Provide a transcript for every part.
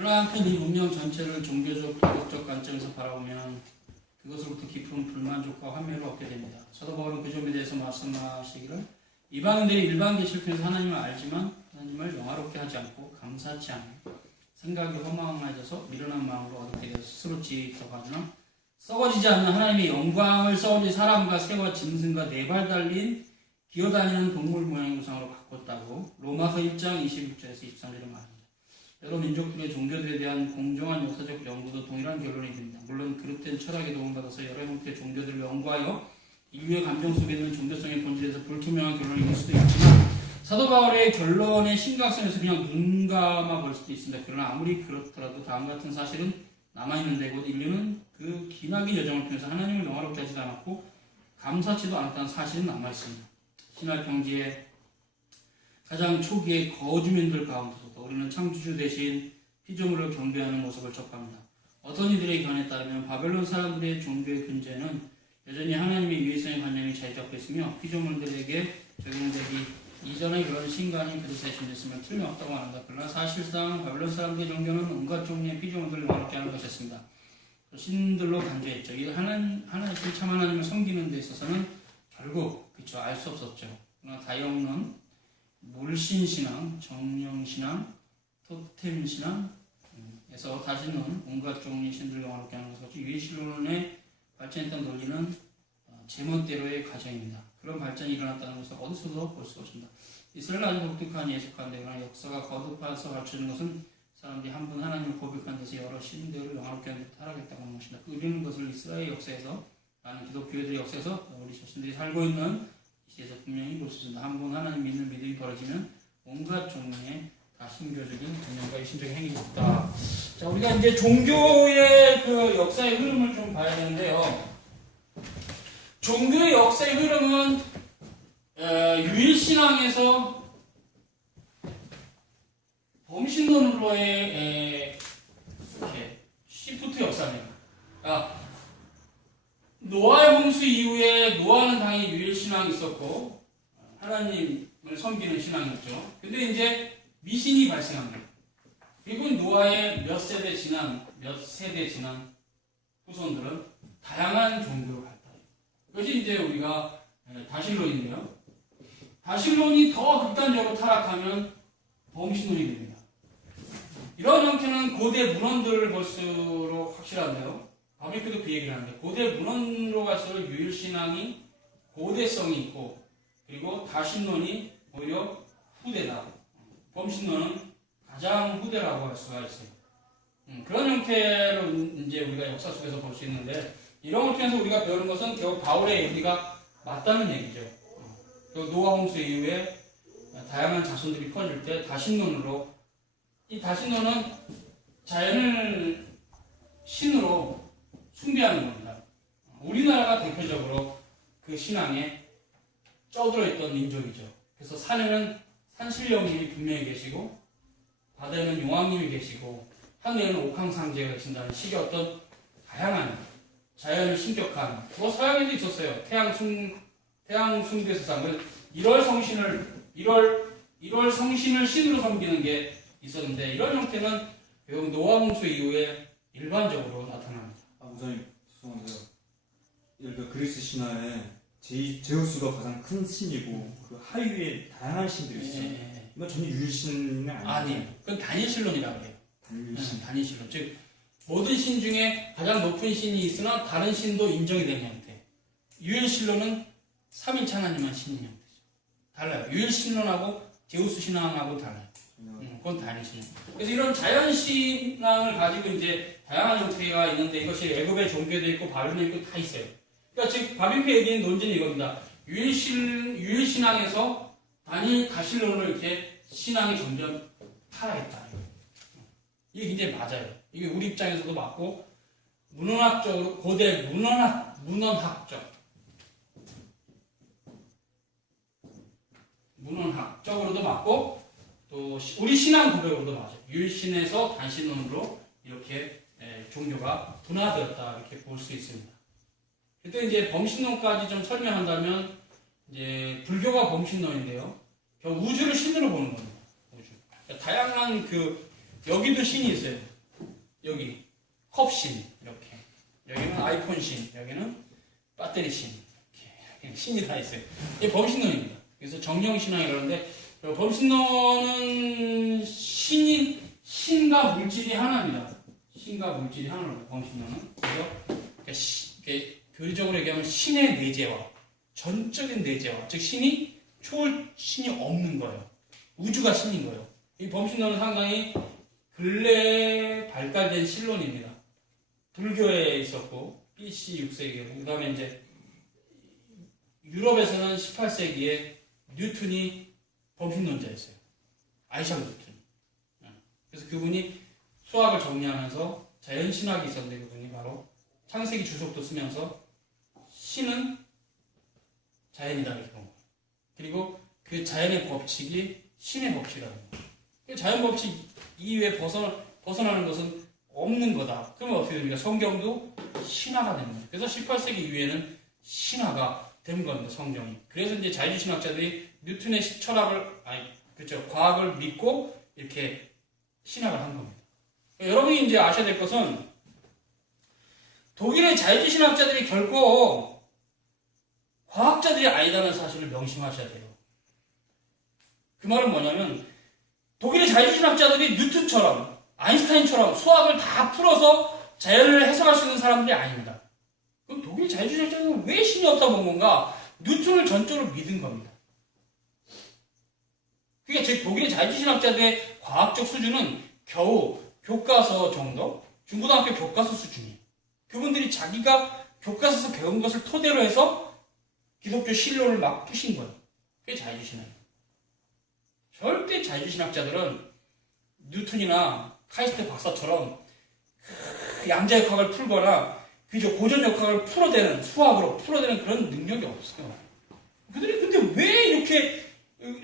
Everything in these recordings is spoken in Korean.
그러나 한편 이 문명 전체를 종교적, 도덕적 관점에서 바라보면 그것으로부터 깊은 불만족과 환멸을 얻게 됩니다. 사도 바울은 그 점에 대해서 말씀하시기를 이방인들이 일반 계시를 통해서 하나님을 알지만 하나님을 영화롭게 하지 않고 감사치 않고 생각이 허망해져서 미련한 마음으로 어둡게 되어 스스로 지적하거나 썩어지지 않는 하나님의 영광을 썩어진 사람과 새와 짐승과 네 발 달린 기어다니는 동물 모양의 우상으로 바꿨다고 로마서 1장 26절에서 23절에 말합니다. 여러 민족들의 종교들에 대한 공정한 역사적 연구도 동일한 결론이 됩니다. 물론 그릇된 철학에 도움받아서 여러 형태의 종교들을 연구하여 인류의 감정 속에 있는 종교성의 본질에서 불투명한 결론을 이룰 수도 있지만 사도 바울의 결론의 심각성에서 그냥 눈 감아 볼 수도 있습니다. 그러나 아무리 그렇더라도 다음 같은 사실은 남아있는데 곧 인류는 그 기나긴 여정을 통해서 하나님을 영화롭게 하지도 않았고 감사치도 않았다는 사실은 남아있습니다. 신학 경지의 가장 초기의 거주민들 가운데서도 우리는 창조주 대신 피조물을 경배하는 모습을 접합니다. 어떤 이들의 견해에 따르면 바벨론 사람들의 종교의 근저에는 여전히 하나님의 유일성의 관념이 자리 잡고 있으며 피조물들에게 적용되기 이전의 그런 신간이 그릇에 존재했으면 틀림없다고 합니다. 그러나 사실상 바벨론 사람들의 종교는 온갖 종류의 피조물들을 영화롭게 하는 것이었습니다. 신들로 간주했죠. 이 하나님 참 하나님을 섬기는 데 있어서는 결국 알 수 없었죠. 그러나 다영론, 물신신앙, 정령신앙, 토템신앙에서 다시는 온갖 종류의 신들을 영화롭게 하는 것이었죠. 유일신론의 발전했던 논리는 제멋대로의 과정입니다. 그런 발전이 일어났다는 것을 어디서도 볼 수가 없습니다. 이스라엘 아주 독특한 예측관데 그러나 역사가 거듭해서 가르쳐주는 것은 사람들이 한 분 하나님을 고백한 데서 여러 신들을 영화롭게 하는 데 타락했다고 하는 것입니다. 우리는 그것을 이스라엘 역사에서 많은 기독교회들의 역사에서 우리 자신들이 살고 있는 시대에서 분명히 볼 수 있습니다. 한 분 하나님 믿는 믿음이 벌어지면 온갖 종류의 다 신교적인 전형과 일신적인 행위가 있다. 자, 우리가 이제 종교의 그 역사의 흐름을 좀 봐야 되는데요. 종교의 역사의 흐름은 유일신앙에서 범신론으로의 시프트 역사입니다. 노아의 홍수 이후에 노아는 당연히 유일신앙이 있었고 하나님을 섬기는 신앙이었죠. 근데 이제 미신이 발생합니다. 그리고 노아의 몇 세대 지난 후손들은 다양한 종교로 발달해요. 이것이 이제 우리가 다신론인데요. 다신론이 더 극단적으로 타락하면 범신론이 됩니다. 이런 형태는 고대 문헌들을 볼수록 확실한데요. 바비크도 그 얘기를 하는데 고대 문헌으로 갈수록 유일신앙이 고대성이 있고 그리고 다신론이 오히려 후대다. 범신론은 가장 후대라고 할 수가 있어요. 그런 형태로 이제 우리가 역사 속에서 볼 수 있는데 이런 걸 통해서 우리가 배우는 것은 결국 바울의 얘기가 맞다는 얘기죠. 노아 홍수 이후에 다양한 자손들이 퍼질 때 다신론으로 이 다신론은 자연을 신으로 숭배하는 겁니다. 우리나라가 대표적으로 그 신앙에 쩌들어 있던 민족이죠. 그래서 산에는 산신령님이 분명히 계시고 바다에는 용왕님이 계시고 하늘에는 옥황상제가 계신다는 식의 어떤 다양한 자연을 신격한 뭐 서양에도 있었어요. 태양 숭배세상 1월 성신을 신으로 섬기는 게 있었는데 이런 형태는 결국 노아 홍수 이후에 일반적으로 나타납니다. 목사님 죄송한데요. 예를 그리스 신화에 제우스가 가장 큰 신이고 그 하위에 다양한 신들이 있어요. 이건 전혀 유일신은 아니에요. 아니에요. 그건 단일신론이라고 해요. 단일신. 단일신론. 즉 모든 신 중에 가장 높은 신이 있으나 다른 신도 인정이 되는 형태. 유일신론은 3일차 하나님만 신인 형태죠. 달라요. 유일신론하고 제우스 신앙하고 달라요. 그건 단일신론. 그래서 이런 자연신앙을 가지고 이제 다양한 형태가 있는데 이것이 애굽의 종교도 있고 바빌론도 있고 다 있어요. 그러니까 즉 바빌론이 얘기하는 논지는 이겁니다. 유일신앙에서 다신론으로 이렇게 신앙이 점점 타락했다. 이게 굉장히 맞아요. 이게 우리 입장에서도 맞고 문헌학적으로 고대 문헌학적으로도 맞고 또 우리 신앙 고백으로도 맞아요. 유일신에서 단신론으로 이렇게 종교가 분화되었다 이렇게 볼 수 있습니다. 그때 이제 범신론까지 좀 설명한다면 이제 불교가 범신론인데요. 우주를 신으로 보는 겁니다. 우주. 그러니까 다양한 여기도 신이 있어요. 여기 컵신 이렇게, 여기는 아이폰 신, 여기는 배터리 신, 이렇게 신이 다 있어요. 이게 범신론입니다. 그래서 정령신앙이 그러는데 범신론은 신과 물질이 하나입니다. 신과 물질이 하나로 범신론은. 그래서 교리적으로 얘기하면 신의 내재와 전적인 내재와, 즉 신이 신이 없는 거예요. 우주가 신인 거예요. 이 범신론은 상당히 근래에 발달된 신론입니다. 불교에 있었고 BC 6세기에, 그 다음에 이제 유럽에서는 18세기에 뉴턴이 범신론자였어요. 아이작 뉴턴. 그래서 그분이 수학을 정리하면서 자연신학이 있었는데, 그분이 바로 창세기 주석도 쓰면서 신은 자연이다 이렇게 본 거예요. 그리고 그 자연의 법칙이 신의 법칙이라는 거예요. 자연 법칙 이외에 벗어나는 것은 없는 거다. 그러면 어떻게 됩니까? 성경도 신화가 됩니다. 그래서 18세기 이후에는 신화가 된 겁니다. 성경이. 그래서 이제 자유주의신학자들이 뉴턴의 과학을 믿고 이렇게 신학을 한 겁니다. 여러분이 이제 아셔야 될 것은 독일의 자유주의신학자들이 결코 과학자들이 아니라는 사실을 명심하셔야 돼요. 그 말은 뭐냐면 독일의 자유주의신학자들이 뉴턴처럼 아인슈타인처럼 수학을 다 풀어서 자연을 해석할 수 있는 사람들이 아닙니다. 그럼 독일 자유주의신학자들은 왜 신이 없다고 본 건가? 뉴턴을 전적으로 믿은 겁니다. 그러니까 즉 독일의 자유주의신학자들의 과학적 수준은 겨우 교과서 정도? 중고등학교 교과서 수준이에요. 그분들이 자기가 교과서에서 배운 것을 토대로 해서 기독교 신론을 막 푸신 거예요. 그게 자유주의신학이에요. 절대 자유주의신학자들은 뉴턴이나 카이스트 박사처럼 양자역학을 풀거나 그저 고전역학을 풀어대는, 수학으로 풀어대는 그런 능력이 없어요. 그들이 근데 왜 이렇게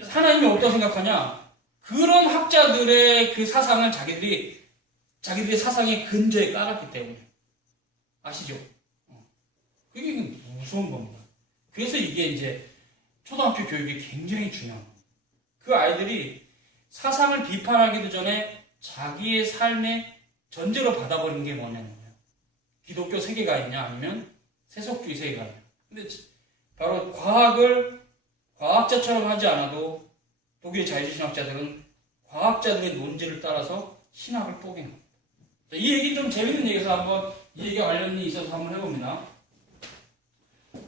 하나님이 없다고 생각하냐? 그런 학자들의 그 사상을 자기들의 사상의 근저에 깔았기 때문에. 아시죠? 그게 무서운 겁니다. 그래서 이게 이제 초등학교 교육이 굉장히 중요한 겁니다. 그 아이들이 사상을 비판하기도 전에 자기의 삶의 전제로 받아버리는 게 뭐냐면 기독교 세계관이냐 아니면 세속주의 세계관이냐. 근데 바로 과학을 과학자처럼 하지 않아도 독일의 자유주의신학자들은 과학자들의 논지를 따라서 신학을 뽀개는 겁니다. 이 얘기 좀 재밌는 얘기에서 한번 이 얘기가 관련이 있어서 한번 해봅니다.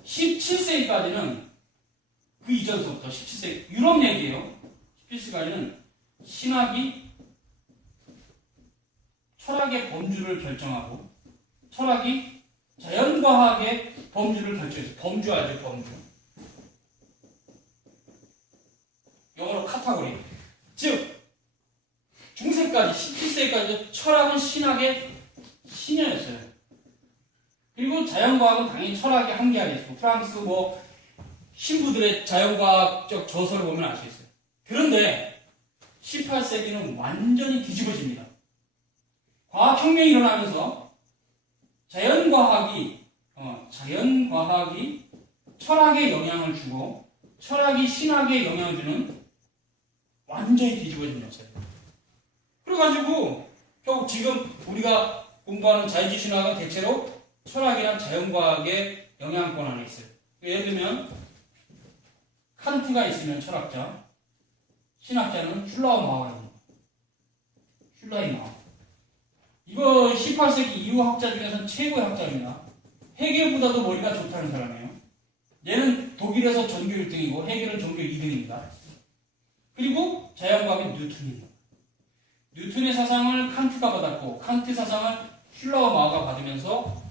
17세기까지는 그 이전서부터 17세기 유럽 얘기예요. 17세기까지는 신학이 철학의 범주를 결정하고 철학이 자연과학의 범주를 결정했어요. 범주 알죠? 범주. 영어로 카테고리. 즉 중세까지 17세기까지 철학은 신학의 신여였어요. 그리고 자연과학은 당연히 철학의 한계하겠고 프랑스 신부들의 자연과학적 저서를 보면 알 수 있어요. 그런데 18세기는 완전히 뒤집어집니다. 과학혁명이 일어나면서 자연과학이 철학에 영향을 주고 철학이 신학에 영향을 주는 완전히 뒤집어진 역사예요. 그래가지고 결국 지금 우리가 공부하는 자유주의 신학은 대체로 철학이란 자연과학의 영향권 안에 있어요. 예를 들면 칸트가 있으면 철학자, 신학자는 슐라우마우입니다. 슐라이마우. 이거 18세기 이후 학자 중에서는 최고의 학자입니다. 헤겔보다도 머리가 좋다는 사람이에요. 얘는 독일에서 전교 1등이고 헤겔은 전교 2등입니다. 그리고 자연과학은 뉴턴입니다. 뉴턴의 사상을 칸트가 받았고 칸트 사상을 슐라우마우가 받으면서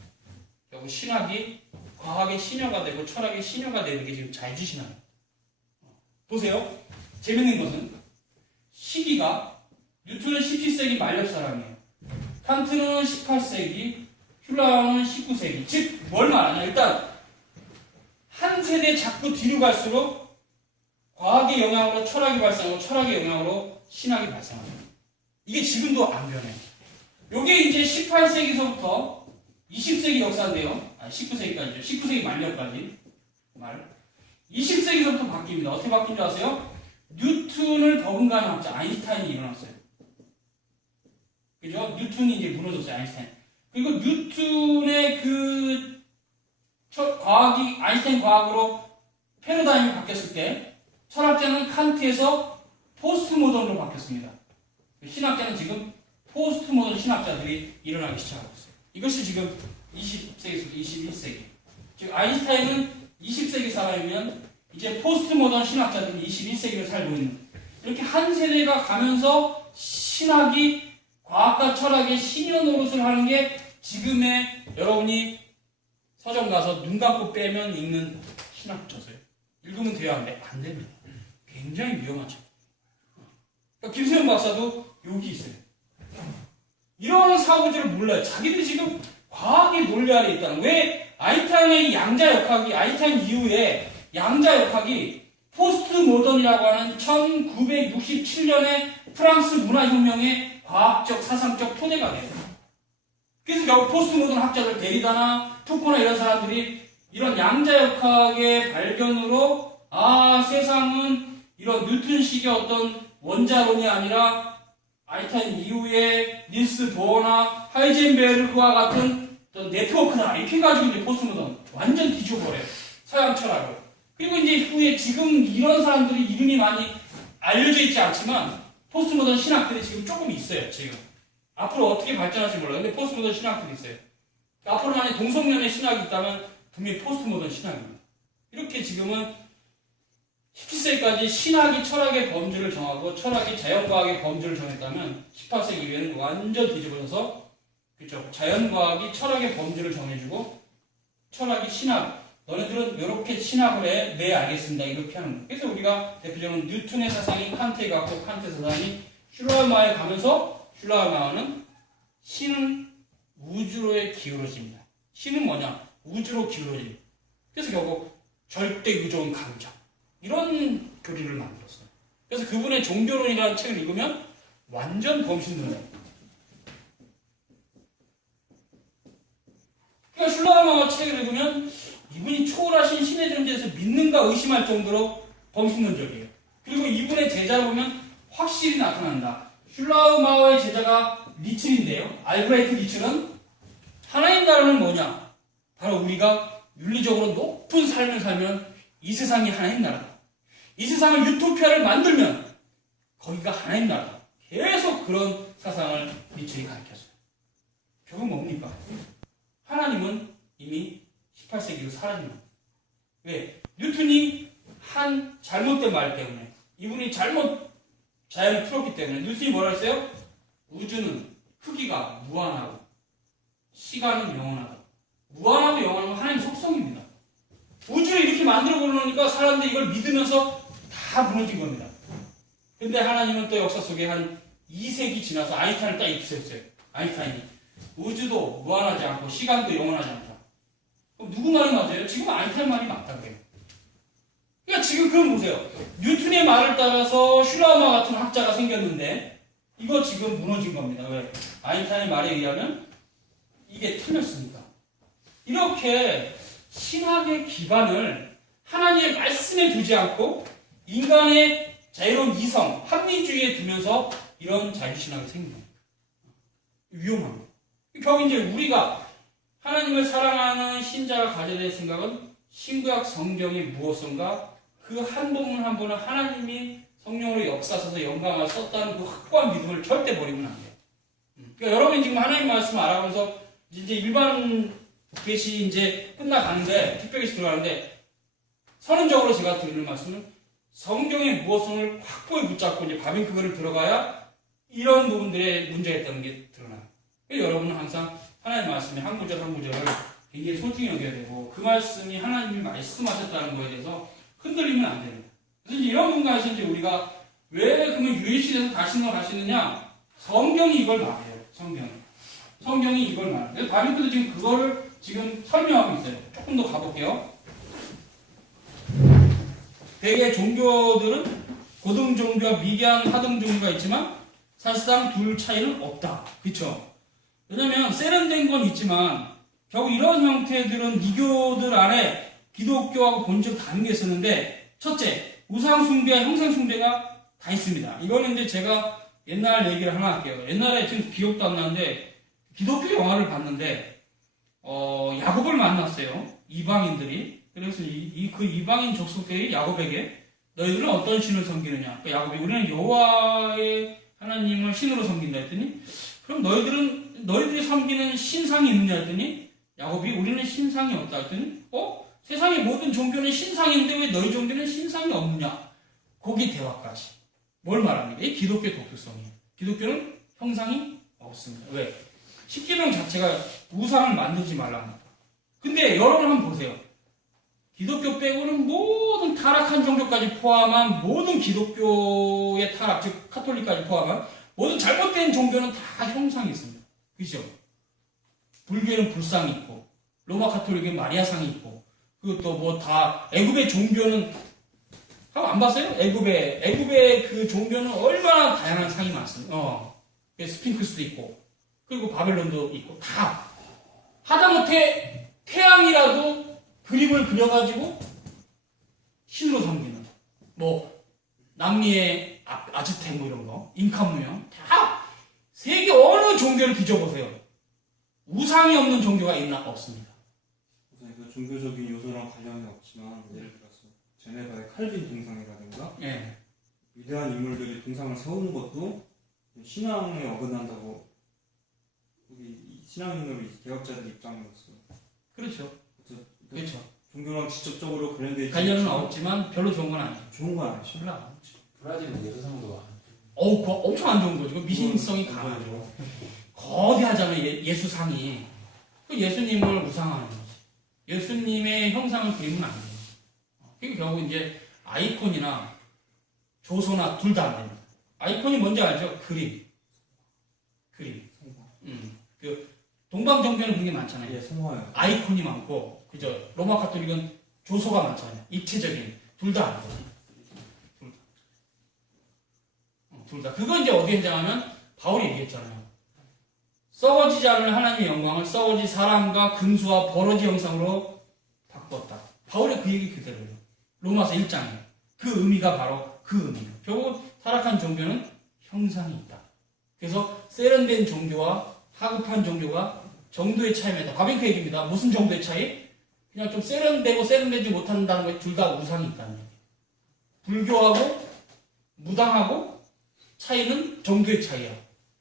결국 신학이 과학의 신여가 되고 철학의 신여가 되는 게 지금 자유주의 신학이에요. 보세요. 재밌는 것은 시기가 뉴턴은 17세기 말엽 사람이에요. 칸트는 18세기, 슐라우는 19세기. 즉 뭘 말하냐? 일단 한 세대 자꾸 뒤로 갈수록 과학의 영향으로 철학이 발생하고 철학의 영향으로 신학이 발생합니다. 이게 지금도 안 변해요. 이게 이제 18세기서부터 20세기 역사인데요. 19세기까지죠. 19세기 말년까지. 20세기서부터 바뀝니다. 어떻게 바뀐 줄 아세요? 뉴턴을 버금가는 학자 아인슈타인이 일어났어요. 그죠? 뉴턴이 이제 무너졌어요, 아인슈타인. 그리고 뉴턴의 그 과학이 아인슈타인 과학으로 패러다임이 바뀌었을 때 철학자는 칸트에서 포스트 모던으로 바뀌었습니다. 신학자는 지금 포스트 모던 신학자들이 일어나기 시작하고 있어요. 이것이 지금 20세기에서 21세기. 즉 아인슈타인은 20세기 사람이면 이제 포스트 모던 신학자들은 21세기를 살고 있는, 이렇게 한 세대가 가면서 신학이 과학과 철학의 신여 노릇을 하는 게 지금의 여러분이 서점 가서 눈 감고 빼면 읽는 신학저서예요. 읽으면 돼야 하는데 안 됩니다. 굉장히 위험하죠. 그러니까 김세현 박사도 여기 있어요. 이런 사고들을 몰라요. 자기들이 지금 과학의 논리 아래 있다는. 왜 아인슈타인의 양자역학이, 아인슈타인 이후에 양자역학이 포스트 모던이라고 하는 1967년의 프랑스 문화혁명의 과학적, 사상적 토대가 돼요. 그래서 결국 포스트 모던 학자들 데리다나 푸코나 이런 사람들이 이런 양자역학의 발견으로 세상은 이런 뉴턴식의 어떤 원자론이 아니라 아인슈타인 이후에 닐스 보어나 하이젠베르그와 같은 네트워크다 이렇게 가지고 이제 포스트 모던 완전 뒤집어버려요. 서양 철학을. 그리고 이제 후에 지금 이런 사람들이 이름이 많이 알려져 있지 않지만 포스트 모던 신학들이 지금 조금 있어요. 지금 앞으로 어떻게 발전할지 몰라요. 근데 포스트 모던 신학들이 있어요. 앞으로 만약 동성연의 신학이 있다면 분명히 포스트 모던 신학입니다. 이렇게 지금은 17세기까지 신학이 철학의 범주를 정하고 철학이 자연과학의 범주를 정했다면 18세기 이후에는 완전 뒤집어져서, 그렇죠? 자연과학이 철학의 범주를 정해주고 철학이 신학, 너네들은 이렇게 신학을 해, 네 알겠습니다 이렇게 하는 거예요. 그래서 우리가 대표적으로 뉴턴의 사상이 칸트에 갔고 칸트의 사상이 슐라우마에 가면서 슐라우마는 신은 우주로에 기울어집니다. 신은 뭐냐? 우주로 기울어집니다. 그래서 결국 절대 의존 강자 이런 교리를 만들었어요. 그래서 그분의 종교론이라는 책을 읽으면 완전 범신론이에요. 그러니까 슐라우마 책을 읽으면 이분이 초월하신 신의 존재에서 믿는가 의심할 정도로 범신론적이에요. 그리고 이분의 제자를 보면 확실히 나타난다. 슐라우마의 제자가 리츠인데요. 알브레이트 리츠는 하나님 나라는 뭐냐? 바로 우리가 윤리적으로 높은 삶을 살면 이 세상이 하나님 나라다. 이 세상을 유토피아를 만들면 거기가 하나님 나라다. 계속 그런 사상을 리츠가 가르쳤어요. 결국 뭡니까? 하나님은 이미 18세기로 사라진 겁니다. 왜? 뉴턴이 한 잘못된 말 때문에, 이분이 잘못 자연을 풀었기 때문에 뉴턴이 뭐라 했어요? 우주는 크기가 무한하고 시간은 영원하다. 무한하고 영원한 건 하나님의 속성입니다. 우주를 이렇게 만들어 보려니까 사람들이 이걸 믿으면서 다 무너진 겁니다. 근데 하나님은 또 역사 속에 한 2세기 지나서 아인슈타인을 딱 입수했어요. 아인슈타인이 우주도 무한하지 않고 시간도 영원하지 않다. 그럼 누구 말이 맞아요? 지금 아인슈타인 말이 맞다고 해요. 그러니까 지금 그럼 보세요. 뉴턴의 말을 따라서 슐라우마 같은 학자가 생겼는데 이거 지금 무너진 겁니다. 왜? 아인슈타인의 말에 의하면 이게 틀렸으니까. 이렇게 신학의 기반을 하나님의 말씀에 두지 않고 인간의 자유로운 이성, 합리주의에 두면서 이런 자유신학이 생긴 겁니다. 위험합니다. 결국 이제 우리가 하나님을 사랑하는 신자가 가져야 될 생각은 신구약 성경이 무엇인가, 그 한 부분 한 부분은 하나님이 성령으로 역사하셔서 영광을 썼다는 그 확고한 믿음을 절대 버리면 안 돼요. 그러니까 여러분이 지금 하나님 말씀을 알아보면서 이제 일반 계시 이제 끝나가는데, 특별 계시 들어가는데, 선언적으로 제가 드리는 말씀은 성경의 무엇을 확고히 붙잡고 이제 바빙크거를 들어가야 이런 부분들의 문제가 있다는 게 드러나요. 그러니까 여러분은 항상 하나님의 말씀의 한 구절 한 구절을 굉장히 소중히 여겨야 되고, 그 말씀이 하나님이 말씀하셨다는 거에 대해서 흔들리면 안 됩니다. 그래서 이제 이런 부분에서 이제 우리가 왜 그러면 유일시대에서 다신론을 할 수 있느냐? 성경이 이걸 말해요. 성경이 이걸 말해요. 그래서 바빙크도 지금 그거를 지금 설명하고 있어요. 조금 더 가볼게요. 대개 종교들은 고등 종교와 미개한 하등 종교가 있지만 사실상 둘 차이는 없다. 그렇죠? 왜냐면 세련된 건 있지만 결국 이런 형태들은 이교들 안에 기독교하고 본질을 다른 게 있었는데, 첫째, 우상 숭배와 형상 숭배가 다 있습니다. 이거는 이제 제가 옛날 얘기를 하나 할게요. 옛날에 지금 기억도 안 나는데 기독교 영화를 봤는데 야곱을 만났어요. 이방인들이. 그래서 그 이방인 족속들이 야곱에게 너희들은 어떤 신을 섬기느냐? 그 야곱이 우리는 여호와의 하나님을 신으로 섬긴다 했더니 그럼 너희들이 섬기는 신상이 있느냐 했더니 야곱이 우리는 신상이 없다 했더니 세상의 모든 종교는 신상이 있는데 왜 너희 종교는 신상이 없느냐? 거기 대화까지. 뭘 말합니까? 이 기독교 독특성이에요. 기독교는 형상이 없습니다. 왜? 십계명 자체가 우상을 만들지 말랍니다. 근데 여러분 한번 보세요. 기독교 빼고는 모든 타락한 종교까지 포함한 모든 기독교의 타락, 즉 카톨릭까지 포함한 모든 잘못된 종교는 다 형상이 있습니다. 그죠? 불교는 불상이 있고 로마 카톨릭은 마리아상이 있고 그 또 뭐 다 애굽의 종교는 안 봤어요? 애굽의 그 종교는 얼마나 다양한 상이 많습니다. 스핑크스도 있고 그리고 바벨론도 있고 다 하다못해 태양이라도 그림을 그려가지고 신으로 섬기는 뭐 남미의 아즈텍 뭐 이런 거 잉카 문명 다 세계 어느 종교를 뒤져보세요. 우상이 없는 종교가 있나? 없습니다. 그 종교적인 요소랑 관련이 없지만 예를 들어서 제네바의 칼빈 동상이라든가 위대한 인물들이 동상을 세우는 것도 신앙에 어긋난다고 우리 신앙인으로 개혁자들 입장으로서 그렇죠. 종교랑 직접적으로 관련되어 관련은 없지만 별로 좋은 건 아니에요. 좋은 건 아니죠. 별로 안 좋죠. 브라질은 예수상도 그거 엄청 안 좋은 거죠. 미신성이 강하죠. 거대하잖아요. 예수상이. 그 예수님을 우상하는 거지. 예수님의 형상을 그리면 안 돼요. 그리고 결국 이제 아이콘이나 조소나 둘 다 안 됩니다. 아이콘이 뭔지 알죠? 그림. 그 동방 종교는 그런 게 많잖아요. 예, 성화요. 아이콘이 많고, 그죠? 로마 카톨릭은 조소가 많잖아요. 입체적인 둘 다 안 돼요. 둘 다. 그거 이제 어디에 해당하면 바울이 얘기했잖아요. 썩어지지 않을 하나님의 영광을 썩어지 사람과 금수와 버러지 형상으로 바꿨다. 바울의 그 얘기 그대로예요. 로마서 1장에. 그 의미가 바로 그 의미예요. 결국 타락한 종교는 형상이 있다. 그래서 세련된 종교와 하급한 종교가 정도의 차이입니다. 바빙크 얘기입니다. 무슨 정도의 차이? 그냥 좀 세련되고 세련되지 못한다는 거 둘 다 우상이 있다는 얘기예요. 불교하고 무당하고 차이는 정도의 차이야.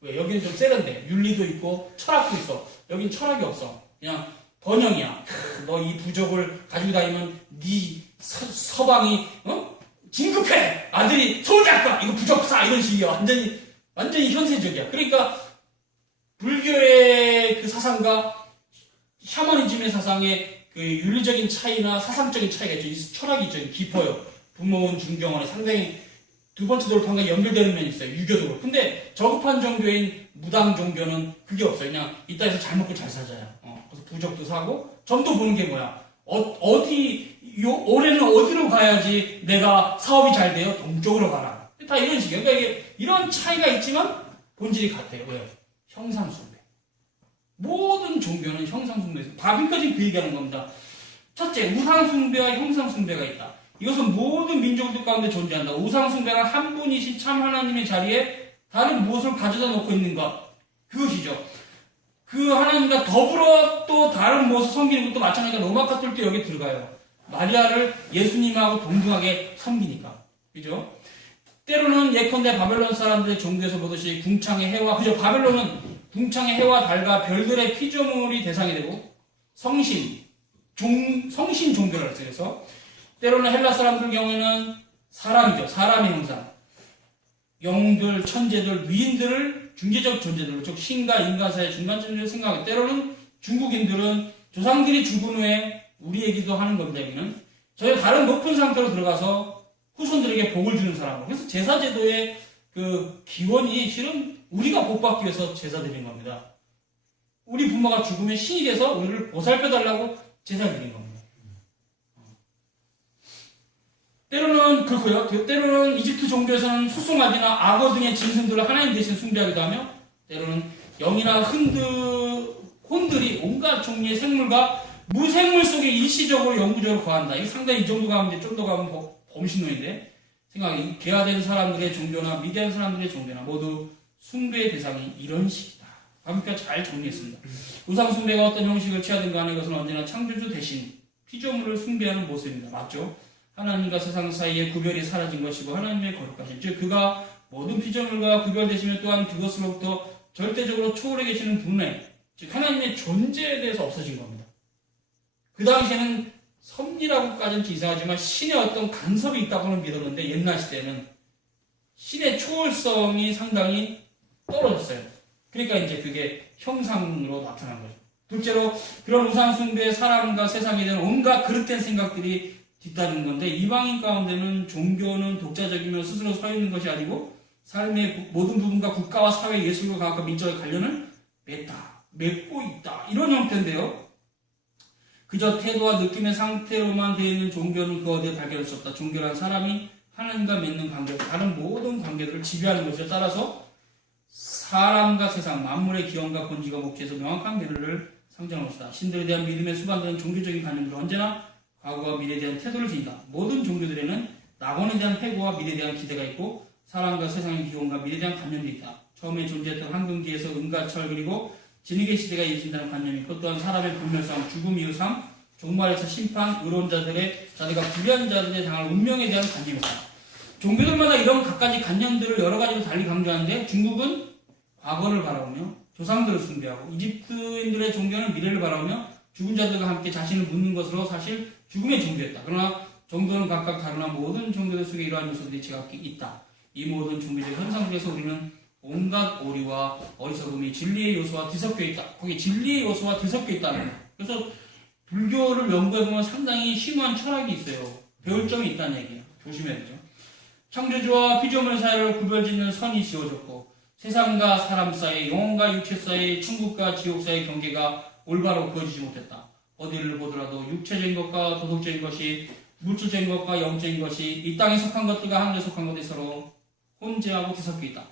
왜? 여기는 좀 세련돼. 윤리도 있고 철학도 있어. 여긴 철학이 없어. 그냥 번영이야. 너 이 부적을 가지고 다니면 네 서방이 진급해. 아들이 서울대학가 이거 부적 사 이런 식이야. 완전히 현세적이야. 그러니까 불교의 그 사상과 샤머니즘의 사상의 그 윤리적인 차이나 사상적인 차이가 있죠. 이 철학이 있죠. 깊어요. 부모원 중경원에 상당히 두 번째 돌판과 연결되는 면이 있어요. 유교도로. 근데 저급한 종교인 무당 종교는 그게 없어요. 그냥 이따 해서 잘 먹고 잘 살자야. 그래서 부적도 사고 점도 보는 게 뭐야. 올해는 어디로 가야지 내가 사업이 잘 돼요? 동쪽으로 가라. 다 이런 식이에요. 그러니까 이게 이런 차이가 있지만 본질이 같아요. 왜요? 형상숭배. 모든 종교는 형상숭배에서 바빙까지 그 얘기하는 겁니다. 첫째, 우상숭배와 형상숭배가 있다. 이것은 모든 민족들 가운데 존재한다. 우상숭배는 한 분이신 참 하나님의 자리에 다른 무엇을 가져다 놓고 있는 것. 그것이죠. 그 하나님과 더불어 또 다른 무엇을 섬기는 것도 마찬가지로 로마 카톨릭도 여기 들어가요. 마리아를 예수님하고 동등하게 섬기니까. 그죠? 때로는 예컨대 바벨론 사람들의 종교에서 보듯이 궁창의 해와, 그죠? 바벨론은 궁창의 해와 달과 별들의 피조물이 대상이 되고 성신 종교를 했어요. 그래서 때로는 헬라 사람들 경우에는 사람이죠. 사람의 형상. 영웅들, 천재들, 위인들을 중재적 존재들로, 즉 신과 인간 사이의 중간점으로 생각하고, 때로는 중국인들은 조상들이 죽은 후에 우리에게도 하는 겁니다. 여기는 저희 다른 높은 상태로 들어가서 후손들에게 복을 주는 사람으로. 그래서 제사제도의 그 기원이 실은 우리가 복받기 위해서 제사 드린 겁니다. 우리 부모가 죽으면 신이 돼서 우리를 보살펴달라고 제사 드린 겁니다. 때로는 그렇고요. 때로는 이집트 종교에서는 수송아지나 악어 등의 짐승들을 하나님 대신 숭배하기도 하며, 때로는 영이나 혼들이 온갖 종류의 생물과 무생물 속에 일시적으로 영구적으로 거한다. 이게 상당히 이 정도 가면 이제 좀 더 가면 범신론인데, 생각이 개화된 사람들의 종교나 미대한 사람들의 종교나 모두 숭배의 대상이 이런 식이다. 그러니까 잘 정리했습니다. 우상 숭배가 어떤 형식을 취하든 간에 이것은 언제나 창조주 대신 피조물을 숭배하는 모습입니다. 맞죠? 하나님과 세상 사이에 구별이 사라진 것이고 하나님의 거룩하신 즉 그가 모든 피조물과 구별되시며 또한 그것으로부터 절대적으로 초월해 계시는 분의 즉 하나님의 존재에 대해서 없어진 겁니다. 그 당시에는 섭리라고까지는 이상하지만 신의 어떤 간섭이 있다고는 믿었는데 옛날 시대에는 신의 초월성이 상당히 떨어졌어요. 그러니까 이제 그게 형상으로 나타난 거죠. 둘째로 그런 우상 숭배에 사람과 세상에 대한 온갖 그릇된 생각들이 뒤따르는 건데 이방인 가운데는 종교는 독자적이며 스스로 서 있는 것이 아니고 삶의 모든 부분과 국가와 사회, 예술과 과학과 민족의 관련을 맺고 있다. 이런 형태인데요. 그저 태도와 느낌의 상태로만 되어 있는 종교는 그 어디에 발견할 수 없다. 종교란 사람이 하나님과 맺는 관계, 다른 모든 관계들을 지배하는 것에 따라서 사람과 세상, 만물의 기원과 본질과 목적에서 명확한 개를 상정할 것이다. 신들에 대한 믿음에 수반되는 종교적인 관념들은 언제나 과거와 미래에 대한 태도를 지닌다. 모든 종교들에는 낙원에 대한 회고와 미래에 대한 기대가 있고 사람과 세상의 기원과 미래에 대한 관념이 있다. 처음에 존재했던 황금기에서 은과 철 그리고 진흙의 시대가 이어진다는 관념이 있고 또한 사람의 불멸상, 죽음 이후 삶, 종말에서 심판, 의론자들과 불의한자들의 당할 운명에 대한 관념이 있다. 종교들마다 이런 각가지 관념들을 여러 가지로 달리 강조하는데 중국은 과거를 바라보며 조상들을 숭배하고 이집트인들의 종교는 미래를 바라보며 죽은 자들과 함께 자신을 묻는 것으로 사실 죽음의 종교였다. 그러나 종교는 각각 다르나 모든 종교들 속에 이러한 요소들이 제각기 있다. 이 모든 종교적 현상들에서 우리는 온갖 오리와 어리석음이 진리의 요소와 뒤섞여 있다. 거기 진리의 요소와 뒤섞여 있다는 거예요. 그래서 불교를 연구해보면 상당히 심오한 철학이 있어요. 배울 점이 있다는 얘기예요. 조심해야 되죠. 창조주와 피조물 사이를 구별짓는 선이 지어졌고 세상과 사람 사이, 영혼과 육체 사이, 천국과 지옥 사이의 경계가 올바로 그어지지 못했다. 어디를 보더라도 육체적인 것과 도덕적인 것이, 물질적인 것과 영적인 것이, 이 땅에 속한 것들과 하늘에 속한 것들이 서로 혼재하고 뒤섞여 있다.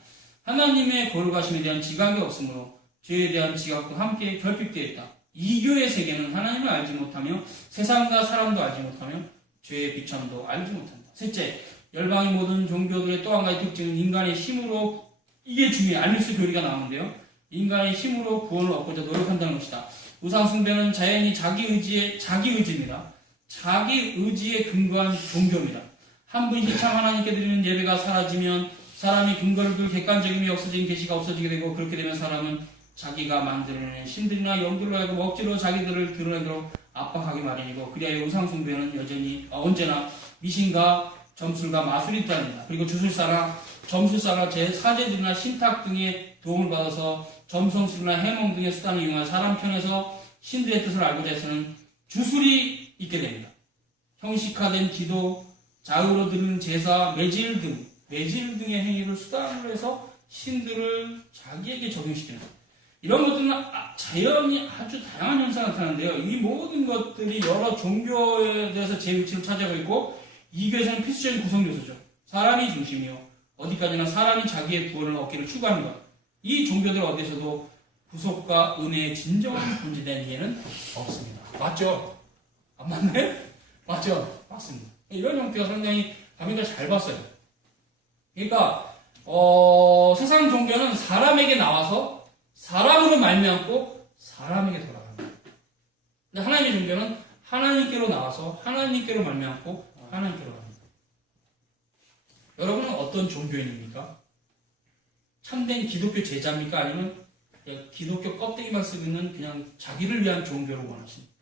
하나님의 거룩하심에 대한 지각이 없으므로 죄에 대한 지각도 함께 결핍되어 있다. 이교의 세계는 하나님을 알지 못하며 세상과 사람도 알지 못하며 죄의 비참도 알지 못한다. 셋째, 열방의 모든 종교들의 또 한 가지 특징은 인간의 힘으로, 이게 중요해요. 알미스 교리가 나오는데요. 인간의 힘으로 구원을 얻고자 노력한다는 것이다. 우상 숭배는 자연히 자기 의지입니다. 자기 의지에 근거한 종교입니다. 한 분씩 참 하나님께 드리는 예배가 사라지면 사람이 근거를 둘 객관적이며 역사적인 계시가 없어지게 되고 그렇게 되면 사람은 자기가 만들어낸 신들이나 영들로 하여금 억지로 자기들을 드러내도록 압박하기 마련이고 그리하여 우상 숭배는 여전히 언제나 미신과 점술과 마술이 있답니다. 그리고 주술사나 점술사나 사제들이나 신탁 등의 도움을 받아서 점성술이나 해몽 등의 수단을 이용한 사람 편에서 신들의 뜻을 알고자 해서는 주술이 있게 됩니다. 형식화된 기도, 자의로 드리는 제사, 매질 등의 행위를 수단으로 해서 신들을 자기에게 적용시키는 것. 이런 것들은 자연히 아주 다양한 현상이 나타나는데요. 이 모든 것들이 여러 종교에 대해서 제 위치를 차지하고 있고 이교에서는 필수적인 구성 요소죠. 사람이 중심이요. 어디까지나 사람이 자기의 구원을 얻기를 추구하는 것. 이 종교들 어디서도 구속과 은혜의 진정한 본질에 이해는 없습니다. 맞죠? 안 맞나요? 맞죠? 맞습니다. 이런 형태가 상당히 가면가 잘 봤어요. 그러니까 세상 종교는 사람에게 나와서 사람으로 말미암고 사람에게 돌아갑니다. 근데 하나님의 종교는 하나님께로 나와서 하나님께로 말미암고 하나님께로 갑니다. 여러분은 어떤 종교인입니까? 참된 기독교 제자입니까? 아니면 기독교 껍데기만 쓰고 있는 그냥 자기를 위한 종교를 원하십니까?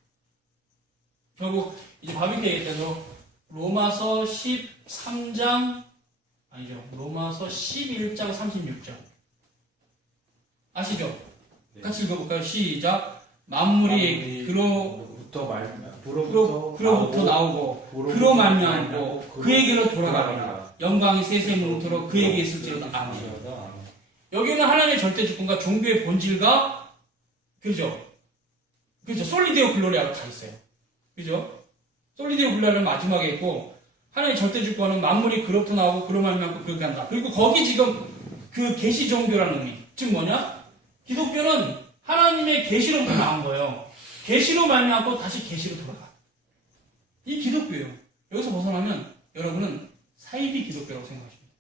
결국 이제 바비케 얘기해서 로마서 13장 아니죠. 로마서 11장 36절 아시죠? 네. 같이 읽어볼까요? 시작. 만물이 그로부터 나오고 그로 말미암고 그에게로 돌아가리라. 영광이 세세무토록 그에게 있을지로다. 아멘. 여기는 하나님의 절대 주권과 종교의 본질과 그죠? 솔리데오 글로리아가 다 있어요. 그죠? 솔리데오 글로리아는 마지막에 있고 하나님의 절대 주권은 만물이 그로부터 나오고 그로 말미암고 그렇게 한다. 그리고 거기 지금 그 계시 종교라는 의미. 즉 뭐냐? 기독교는 하나님의 계시로부터 나온 거예요. 계시로 말미암고 다시 계시로 돌아가. 이 기독교예요. 여기서 벗어나면 여러분은 사이비 기독교라고 생각하십니다.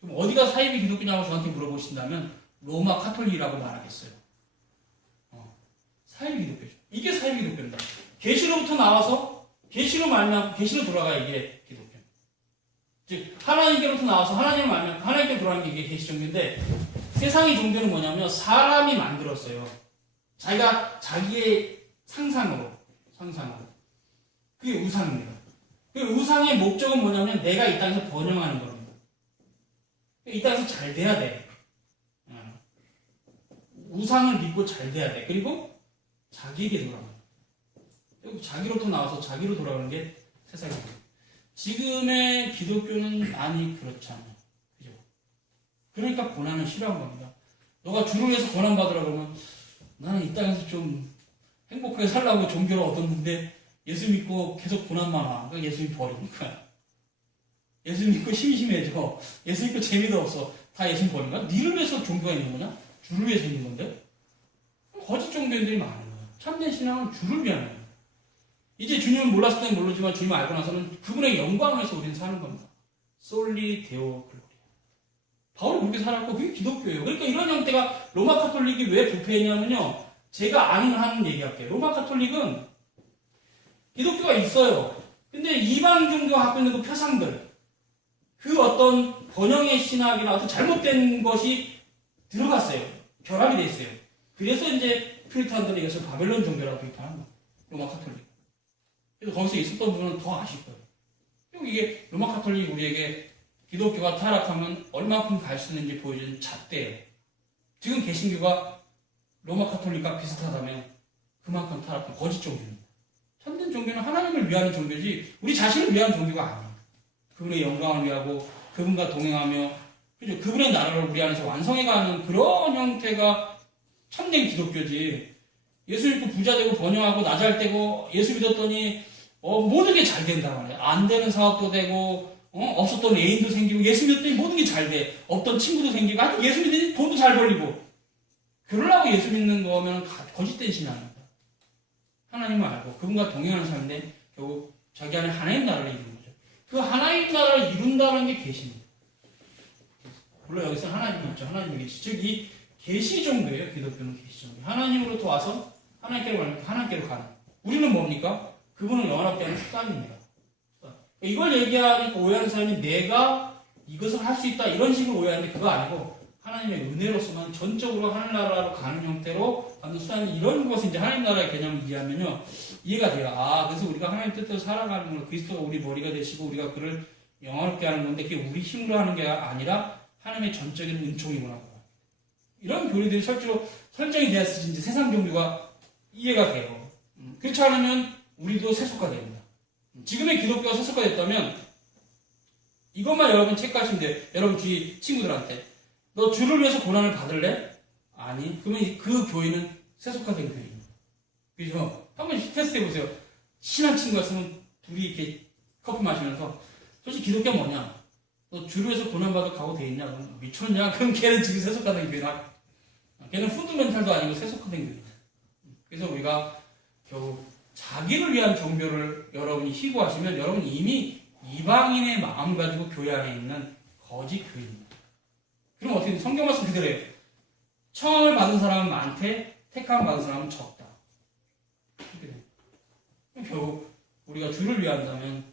그럼 어디가 사이비 기독교냐고 저한테 물어보신다면 로마 카톨릭이라고 말하겠어요. 사이비 기독교죠. 이게 사이비 기독교입니다. 계시로부터 나와서 계시로 말미암아 계시로 돌아가 이게 기독교. 즉 하나님께로부터 나와서 하나님을 말미암아 하나님께 돌아가는 게 이게 계시 종교인데 세상의 종교는 뭐냐면 사람이 만들었어요. 자기가 자기의 상상으로. 그게 우상입니다. 그 우상의 목적은 뭐냐면 내가 이 땅에서 번영하는 겁니다. 이 땅에서 잘 돼야 돼. 우상을 믿고 잘 돼야 돼. 그리고 자기에게 돌아가는. 그리고 자기로부터 나와서 자기로 돌아가는 게 세상입니다. 지금의 기독교는 많이 그렇지 않아요. 그죠? 그러니까 고난을 싫어한 겁니다. 너가 주를 위해서 고난 받으라 그러면 나는 이 땅에서 좀 행복하게 살라고 종교를 얻었는데 예수 믿고 계속 고난만 와. 그러니까 예수 믿고 버리는 거야. 예수 믿고 심심해져. 예수 믿고 재미도 없어. 다 예수 버리는 거야? 니를 위해서 종교가 있는 거냐? 주를 위해서 있는 건데? 거짓 종교인들이 많은 거야. 참된 신앙은 주를 위한 거야. 이제 주님을 몰랐을 때는 모르지만 주님을 알고 나서는 그분의 영광을 위해서 우리는 사는 겁니다. 솔리 데오 글로리아. 바울이 그렇게 살았고 그게 기독교예요. 그러니까 이런 형태가 로마 카톨릭이 왜 부패했냐면요. 제가 아는 한 얘기할게요. 로마 카톨릭은 기독교가 있어요. 근데 이방 종교가 갖고 있는 그 표상들, 그 어떤 번영의 신학이나 어떤 잘못된 것이 들어갔어요. 결합이 돼 있어요. 그래서 이제 퓨리탄들이 이것을 바벨론 종교라고 비판한 거예요. 로마 카톨릭. 그래서 거기서 있었던 분은 더 아실 거예요. 그리고 이게 로마 카톨릭이 우리에게 기독교가 타락하면 얼마큼 갈 수 있는지 보여주는 잣대예요. 지금 개신교가 로마 카톨릭과 비슷하다면 그만큼 타락한 거짓 종교입니다. 참된 종교는 하나님을 위하는 종교지 우리 자신을 위한 종교가 아니에요. 그분의 영광을 위하고 그분과 동행하며 그죠? 그분의 나라를 우리 안에서 완성해가는 그런 형태가 참된 기독교지. 예수 믿고 부자 되고 번영하고 나 잘 되고 예수 믿었더니 모든 게 잘 된다 말이야. 안 되는 사업도 되고 없었던 애인도 생기고 예수 믿었더니 모든 게 잘 돼. 없던 친구도 생기고 아니 예수 믿더니 돈도 잘 벌리고 그러려고 예수 믿는 거면 거짓된 신앙입니다. 하나님을 알고 그분과 동행하는 삶인데 결국 자기 안에 하나님 나라를 이루는 거죠. 그 하나님 나라를 이룬다는 게 계시입니다. 물론 여기서 하나님이 있죠. 하나님이 계시. 즉 이 계시 종교예요. 기독교는 계시 종교. 하나님으로부터 와서 하나님께로 가는. 우리는 뭡니까? 그분을 영원하게 하는 수단입니다. 이걸 얘기하니까 오해하는 사람이 내가 이것을 할 수 있다 이런 식으로 오해하는데 그거 아니고 하나님의 은혜로서만 전적으로 하늘나라로 가는 형태로 가는 수단이 이런 것을 이제 하나님 나라의 개념을 이해하면요 이해가 돼요. 아 그래서 우리가 하나님 뜻대로 살아가는 건 그리스도가 우리 머리가 되시고 우리가 그를 영원하게 하는 건데 그게 우리 힘으로 하는 게 아니라 하나님의 전적인 은총이구나. 이런 교리들이 실제로 설정이 되었을 때 이제 세상 종교가 이해가 돼요. 그렇지 않으면 우리도 세속화됩니다. 지금의 기독교가 세속화됐다면 이것만 여러분 체크하시면 돼요. 여러분 주위 친구들한테 너 주를 위해서 고난을 받을래? 아니. 그러면 그 교회는 세속화된 교회입니다. 그죠? 한번 테스트 해보세요. 친한 친구가 있으면 둘이 이렇게 커피 마시면서 솔직히 기독교가 뭐냐? 너 주를 위해서 고난받을 각오 돼 있냐? 미쳤냐? 그럼 걔는 지금 세속화된 교회라. 걔는 푸드멘탈도 아니고 세속화된 교회다. 그래서 우리가 결국 자기를 위한 종교를 여러분이 희구하시면 여러분 이미 이방인의 마음 가지고 교회 안에 있는 거짓 교회입니다. 그럼 어떻게 성경 말씀 그대로예요. 청함을 받은 사람은 많대, 택함을 받은 사람은 적다. 결국 우리가 주를 위한다면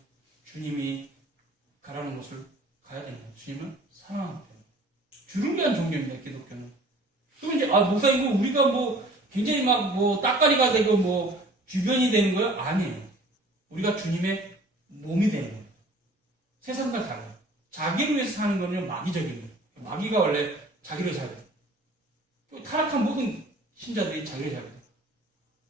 주님이 가라는 곳을 가야 되는 거예요. 주님을 사랑하는 거예요. 주를 위한 종교입니다. 기독교는. 그럼 이제 목사님 우리가 뭐 굉장히 막 뭐 따까리가 되고 뭐 주변이 되는 거예요? 아니에요. 우리가 주님의 몸이 되는 거예요. 세상과 달라요. 자기를 위해서 사는 거는 마귀적인 거예요. 마귀가 원래 자기를 살거든요. 타락한 모든 신자들이 자기를 살거든요.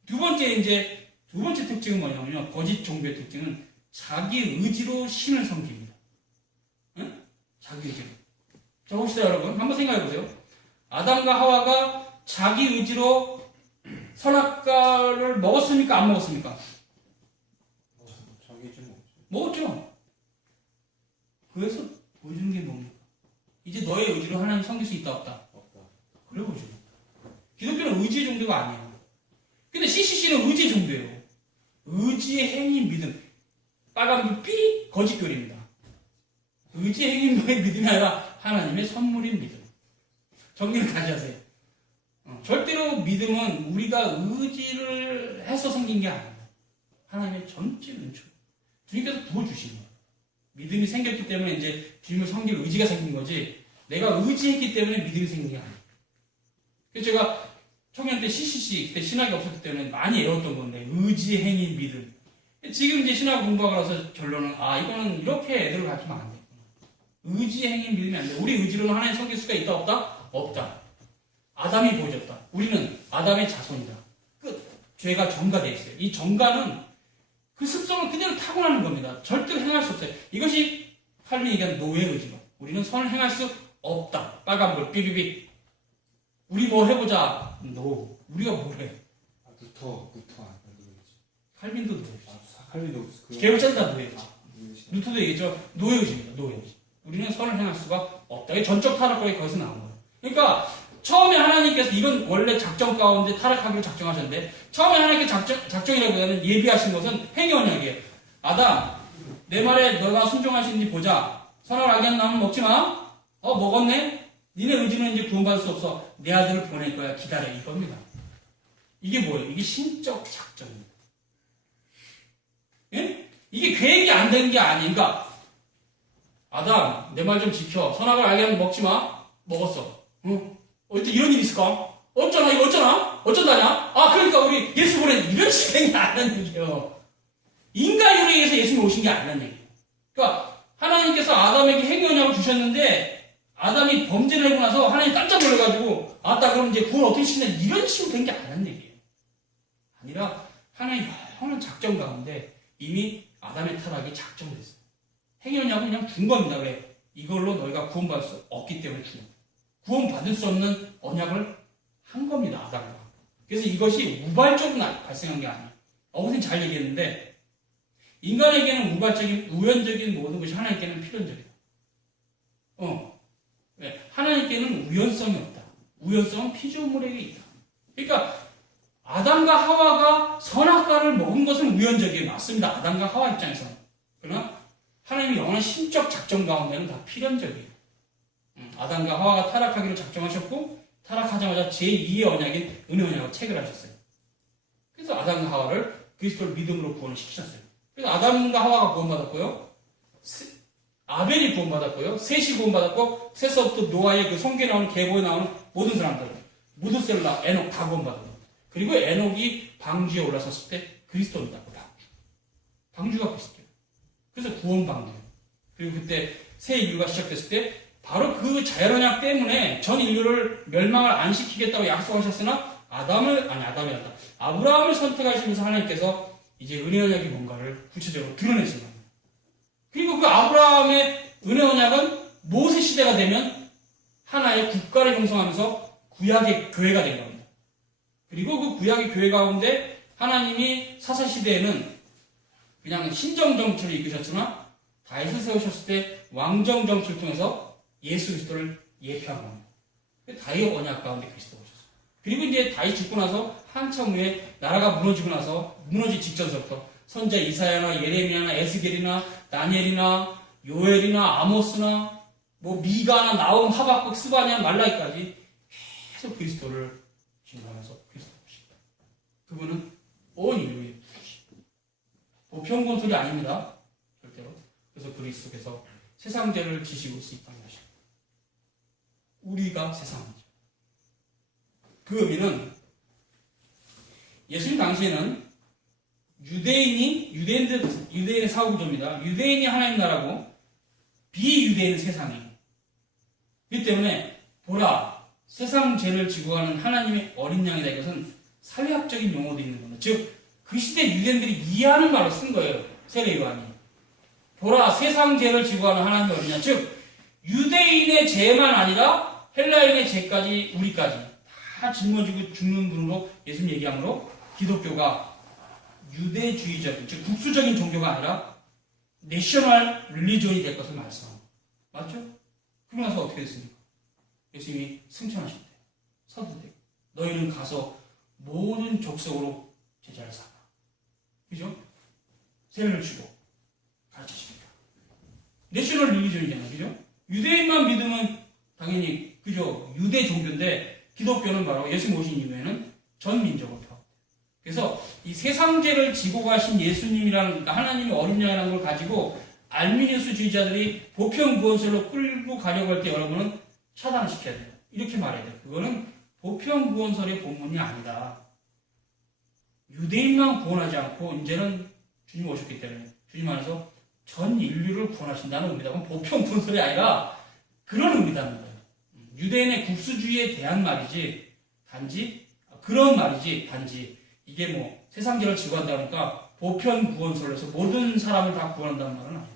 두 번째 특징은 뭐냐면요. 거짓 종교의 특징은 자기 의지로 신을 섬깁니다. 응? 자기 의지로. 자, 봅시다, 여러분. 한번 생각해 보세요. 아담과 하와가 자기 의지로 선악과를 먹었습니까? 안 먹었습니까? 자기 의지 먹었죠. 그래서 보여주는 게 뭡니까? 이제 너의 의지로 하나님 섬길 수 있다 없다? 없다. 그래 보죠. 기독교는 의지의 종교가 아니에요. 근데 CCC는 의지의 종교예요. 의지의 행위 믿음. 빨간불 삐 거짓 교리입니다. 의지 행위의 믿음이 아니라 하나님의 선물인 믿음. 정리를 다시 하세요. 절대로 믿음은 우리가 의지를 해서 생긴 게 아닙니다. 하나님의 전적 은총. 주님께서 부어주신 거예요. 믿음이 생겼기 때문에 이제 주님을 섬길 의지가 생긴 거지, 내가 의지했기 때문에 믿음이 생긴 게 아니에요. 그래서 제가 청년 때 CCC, 그때 신학이 없었기 때문에 많이 애웠던 건데, 의지, 행위, 믿음. 지금 이제 신학 공부하고 나서 결론은, 이거는 이렇게 애들을 가르치면 안 되구나. 의지, 행위, 믿음이 안 돼. 우리 의지로는 하나님 섬길 수가 있다, 없다? 없다. 아담이 보여줬다. 우리는 아담의 자손이다. 끝. 죄가 전가되어 있어요. 이 전가는 그 습성을 그대로 타고나는 겁니다. 절대로 행할 수 없어요. 이것이 칼빈이 얘기한 노예 의지로. 우리는 선을 행할 수 없다. 빨간불, 삐비비. 우리 뭐 해보자. No. 우리가 뭘 해? 루터 칼빈도 노예 의지. 칼빈도 개울자도 다 노예 의지. 루터도 얘기했죠. 노예 의지입니다. 노예 의지. 우리는 선을 행할 수가 없다. 이게 전적 타락과의 거기서 나온 거예요. 그러니까 처음에 하나님께서, 이건 원래 작정 가운데 타락하기로 작정하셨는데, 처음에 하나님께서 작정이라기보다는 예비하신 것은 행위 언약이에요. 아담, 내 말에 너가 순종하시는지 보자. 선을 알게 하는 나무 먹지 마. 먹었네? 니네 의지는 이제 구원받을 수 없어. 내 아들을 보낼 거야. 기다려. 이겁니다. 이게 뭐예요? 이게 신적 작정입니다. 예? 이게 계획이 안 되는 게 아니에요. 그러니까 아담, 내 말 좀 지켜. 선악을 알게 하면 먹지 마. 먹었어. 응? 어쨌든 이런 일이 있을까? 어쩌나, 이거 어쩌나? 어쩐다냐? 그러니까 우리 예수 보낸 이런 식이 아니라는 얘기예요. 인간으로 의해서 예수님이 오신 게 아니라는 얘기예요. 그러니까 하나님께서 아담에게 행위 언약을 주셨는데, 아담이 범죄를 하고 나서 하나님 깜짝 놀라가지고, 그럼 이제 구원 어떻게 시키냐, 이런 식으로 된 게 아니라는 얘기예요. 아니라 하나님 영원한 작정 가운데 이미 아담의 타락이 작정됐어요. 행위 언약은 그냥 준 겁니다. 왜? 이걸로 너희가 구원받을 수 없기 때문에 주는 거예요. 구원받을 수 없는 언약을 한 겁니다. 아담과. 그래서 이것이 우발적으로 발생한 게 아니에요. 어거진 잘 얘기했는데, 인간에게는 우발적인, 우연적인 모든 것이 하나님께는 필연적이다. 네. 하나님께는 우연성이 없다. 우연성은 피조물에게 있다. 그러니까 아담과 하와가 선악과를 먹은 것은 우연적이에요. 맞습니다. 아담과 하와 입장에서는. 그러나 하나님의 영원한 신적 작정 가운데는 다 필연적이에요. 아담과 하와가 타락하기로 작정하셨고, 타락하자마자 제2의 언약인 은혜 언약을 체결하셨어요. 그래서 아담과 하와를 그리스도를 믿음으로 구원을 시키셨어요. 그래서 아담과 하와가 구원받았고요, 아벨이 구원받았고요, 셋이 구원받았고, 셋서부터 노아의 그 성경에 나오는 계보에 나오는 모든 사람들, 무드셀라, 에녹 다 구원받았고, 그리고 에녹이 방주에 올라섰을 때 그리스도입니다. 방주가 그리스도예요. 그래서 구원 방주. 그리고 그때 새 인류가 시작됐을 때 바로 그 자연언약 때문에 전 인류를 멸망을 안 시키겠다고 약속하셨으나 아브라함을 선택하시면서 하나님께서 이제 은혜 언약이 뭔가를 구체적으로 드러내신 겁니다. 그리고 그 아브라함의 은혜 언약은 모세 시대가 되면 하나의 국가를 형성하면서 구약의 교회가 된 겁니다. 그리고 그 구약의 교회 가운데 하나님이 사사 시대에는 그냥 신정 정치를 이끄셨으나 다윗을 세우셨을 때 왕정 정치를 통해서 예수 그리스도를 예표한 겁니다. 다윗 언약 가운데 그리스도가 오셨어요. 그리고 이제 다윗 죽고 나서 한참 후에 나라가 무너지고 나서 무너지기 직전서부터 선자 이사야나 예레미야나 에스겔이나 다니엘이나 요엘이나 아모스나 미가나 나움 하박국 스바냐 말라기까지 계속 그리스도를 증거하면서 그리스도가 오십니다. 그분은 온 인류의 구주시고 보편권 소리 아닙니다. 절대로. 그래서 그리스도께서 세상 죄를 지시고 수 있다는 것입니다. 우리가 세상이죠. 그 의미는 예수님 당시에는 유대인의 사후구조입니다. 유대인이 하나님 나라고 비유대인은 세상이에요. 그렇기 때문에 보라, 세상 죄를 지고 가는 하나님의 어린 양이다. 이것은 사회학적인 용어도 있는 겁니다. 즉, 그 시대 유대인들이 이해하는 말로 쓴 거예요. 세례 요한이. 보라, 세상 죄를 지고 가는 하나님의 어린 양. 즉, 유대인의 죄만 아니라 헬라인의 죄까지 우리까지 다 짊어지고 죽는 분으로 예수님 얘기하므로 기독교가 유대주의적인, 즉 국수적인 종교가 아니라 내셔널 릴리존이 될 것을 말씀합니다. 맞죠? 그러고 나서 어떻게 됐습니까? 예수님이 승천하실 때 서두대 너희는 가서 모든 족속으로 제자를 삼아. 그죠? 세례를 주고 가르치십니다. 내셔널 릴리전이잖아요. 그죠? 유대인만 믿으면 당연히 그죠? 유대 종교인데 기독교는 바로 예수님 오신 이후에는 전 민족을 파고. 그래서 이 세상죄를 지고 가신 예수님이라는, 그러니까 하나님의 어린 양이라는 걸 가지고 알미니우스주의자들이 보편구원설로 끌고 가려고 할 때 여러분은 차단시켜야 돼요. 이렇게 말해야 돼요. 그거는 보편구원설의 본문이 아니다. 유대인만 구원하지 않고 이제는 주님 오셨기 때문에 주님 안에서 전 인류를 구원하신다는 의미다. 그건 보편구원설이 아니라 그런 의미다는 거예요. 유대인의 국수주의에 대한 말이지 단지 그런 말이지 단지 이게 뭐 세상죄를 지고한다 그러니까 보편구원설에서 모든 사람을 다 구원한다는 말은 아니에요.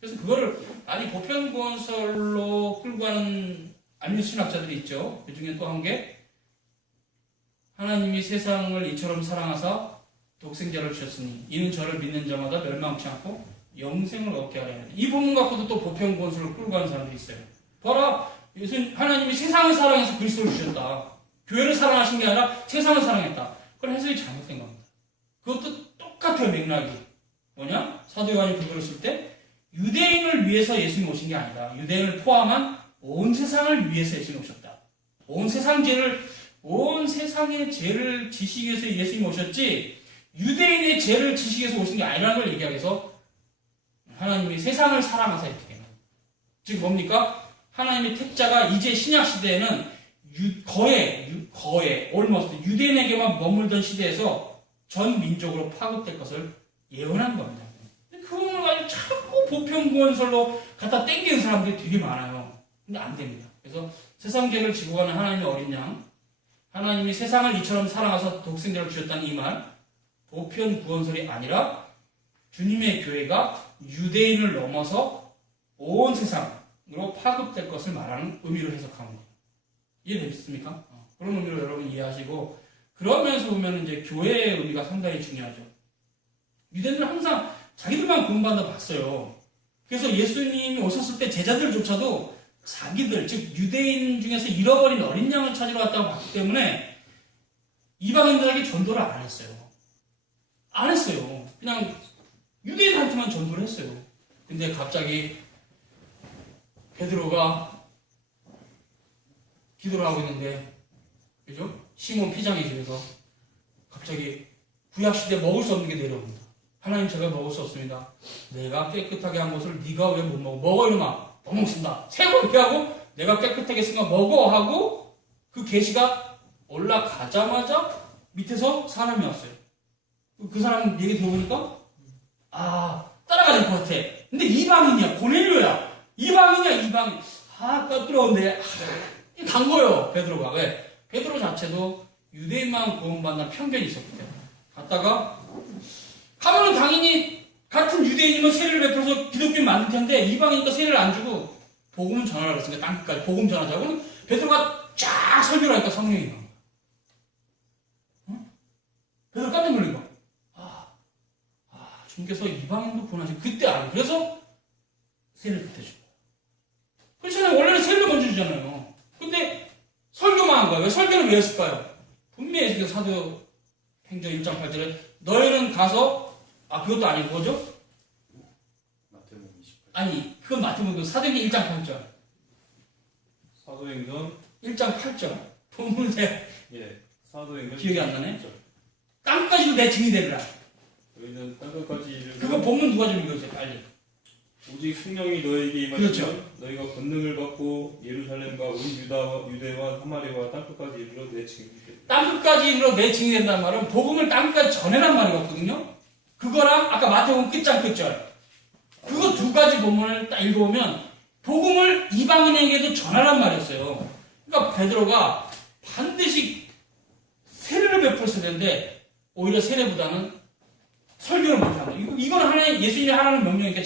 그래서 그거를 아니 보편구원설로 끌고 가는 알미니우스 신학자들이 있죠. 그 중에 또 한 게 하나님이 세상을 이처럼 사랑하사 독생자를 주셨으니 이는 저를 믿는 자마다 멸망치 않고 영생을 얻게 하려 합니다. 이 본문 갖고도 또 보편구원설로 끌고 가는 사람들이 있어요. 봐라, 하나님이 세상을 사랑해서 그리스도를 주셨다. 교회를 사랑하신 게 아니라 세상을 사랑했다. 그건 해석이 잘못된 겁니다. 그것도 똑같아요, 맥락이. 뭐냐? 사도 요한이 그걸 쓸 때 유대인을 위해서 예수님이 오신 게 아니다. 유대인을 포함한 온 세상을 위해서 예수님이 오셨다. 온 세상의 죄를 지시기 위해서 예수님이 오셨지 유대인의 죄를 지시기 위해서 오신 게 아니라는 걸 얘기하기 위해서 하나님이 세상을 사랑하사 이렇게 됩니다. 즉 뭡니까? 하나님의 택자가 이제 신약 시대에는 거의 almost 유대인에게만 머물던 시대에서 전 민족으로 파급될 것을 예언한 겁니다. 그걸 가지고 자꾸 보편구원설로 갖다 땡기는 사람들이 되게 많아요. 근데 안 됩니다. 그래서 세상죄를 지고 가는 하나님의 어린 양, 하나님이 세상을 이처럼 사랑하사 독생자를 주셨다는 이 말, 보편구원설이 아니라 주님의 교회가 유대인을 넘어서 온 세상으로 파급될 것을 말하는 의미로 해석하는 거예요. 이해되셨습니까? 그런 의미로 여러분 이해하시고, 그러면서 보면 이제 교회의 의미가 상당히 중요하죠. 유대인들은 항상 자기들만 구원받아 봤어요. 그래서 예수님이 오셨을 때 제자들조차도 자기들, 즉 유대인 중에서 잃어버린 어린 양을 찾으러 왔다고 봤기 때문에 이방인들에게 전도를 안 했어요. 안 했어요. 그냥 유대인한테만 전도를 했어요. 근데 갑자기 베드로가 기도를 하고 있는데, 그죠? 시몬 피장의 집에서 갑자기 구약시대 먹을 수 없는 게 내려옵니다. 하나님, 제가 먹을 수 없습니다. 내가 깨끗하게 한 것을 네가 왜 못 먹어? 먹어 이놈아. 못 먹습니다. 세 번 이렇게 하고 내가 깨끗하게 했으니까 먹어 하고 그 계시가 올라가자마자 밑에서 사람이 왔어요. 그 사람 얘기 들어보니까 따라가야 될 것 같아. 근데 이방인이야. 고넬료야. 이방인. 끄러운데 간 거예요. 베드로가. 왜? 베드로 자체도 유대인만 구원받는 편견이 있었기 때문에. 갔다가 가면은 당연히 같은 유대인이면 세례를 베풀어서 기독교인 만들 텐데 이방이니까 세례를 안 주고 복음을 전하라고 했으니까 땅끝까지 복음 전하자고. 그럼 베드로가 쫙 설교를 하니까 성령이 나온 거야. 베드로 깜짝 놀란 거야. 주님께서 이방인도 구원하시고 그때 알고 그래서 세례를 그때 준 거야. 그렇잖아요. 원래는 세례를 먼저 주잖아요. 근데 설교만 한 거야. 왜 설교를 왜 했을까요? 분명히 사도행전 1장 8절에 너희는 가서 그것도 아니고 뭐죠? 마태복음 28장. 아니, 그건 마태복음 사도행전 1장 8절. 사도행전 1장 8절. 본문을 사도행전 기억이 안 나네. 땅까지도 내 증이 되리라. 너희는 땅끝까지 이르러 그거 본문 누가 좀 읽어주세요, 빨리. 오직 성령이 너에게 임하시면 그렇죠. 너희가 권능을 받고 예루살렘과 온 유대와 사마리아와 땅끝까지 이르러 내 증인이 되리라. 땅끝까지 이르러 내 증이 된다는 말은 복음을 땅끝까지 전해란 말이거든요. 그거랑 아까 마태복음 끝장 끝절. 그거 두 가지 본문을 딱 읽어보면 복음을 이방인에게도 전하란 말이었어요. 그러니까 베드로가 반드시 세례를 베풀었어야 되는데 오히려 세례보다는 설교를 먼저 하는 거예요. 이건 하나님, 예수님이 하라는 명령이니까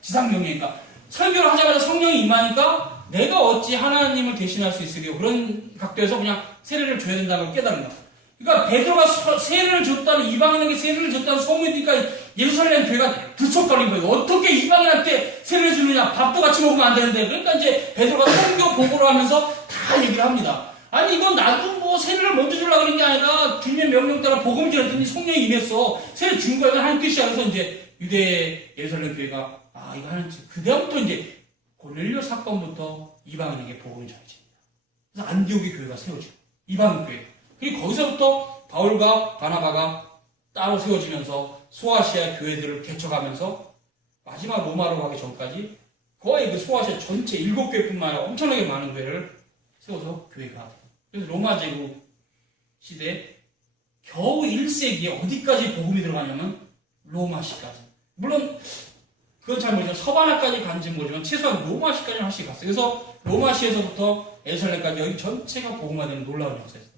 지상 명령이니까 설교를 하자마자 성령이 임하니까 내가 어찌 하나님을 대신할 수 있으리요. 그런 각도에서 그냥 세례를 줘야 된다는 걸 깨달은 거야. 그러니까 베드로가 세례를 줬다는, 이방인에게 세례를 줬다는 소문이니까 예루살렘 교회가 들썩거린 거예요. 어떻게 이방인한테 세례를 주느냐. 밥도 같이 먹으면 안 되는데. 그러니까 이제 베드로가 선교 보고를 하면서 다 얘기를 합니다. 아니 이건 나도 뭐 세례를 먼저 주려고 그런 게 아니라 주님의 명령 따라 복음을 전했더니 성령이 임했어. 세례 준 거야. 하나님 뜻이야. 그래서 이제 유대 예루살렘 교회가 이거 하는 그다음부터 이제 고넬료 사건부터 이방인에게 복음이 전해집니다. 그래서 안디옥의 교회가 세워지고 이방인 교회. 그리고 거기서부터 바울과 바나바가 따로 세워지면서 소아시아 교회들을 개척하면서 마지막 로마로 가기 전까지 거의 그 소아시아 전체 7교회뿐만 아니라 엄청나게 많은 교회를 세워서 교회가 돼요. 그래서 로마 제국 시대 겨우 1세기에 어디까지 복음이 들어가냐면 로마시까지. 물론 그건 잘 모르지만 서바나까지 간지 모르지만 최소한 로마시까지는 확실히 갔어요. 그래서 로마시에서부터 예루살렘까지 여기 전체가 복음화되는 놀라운 역사였어요.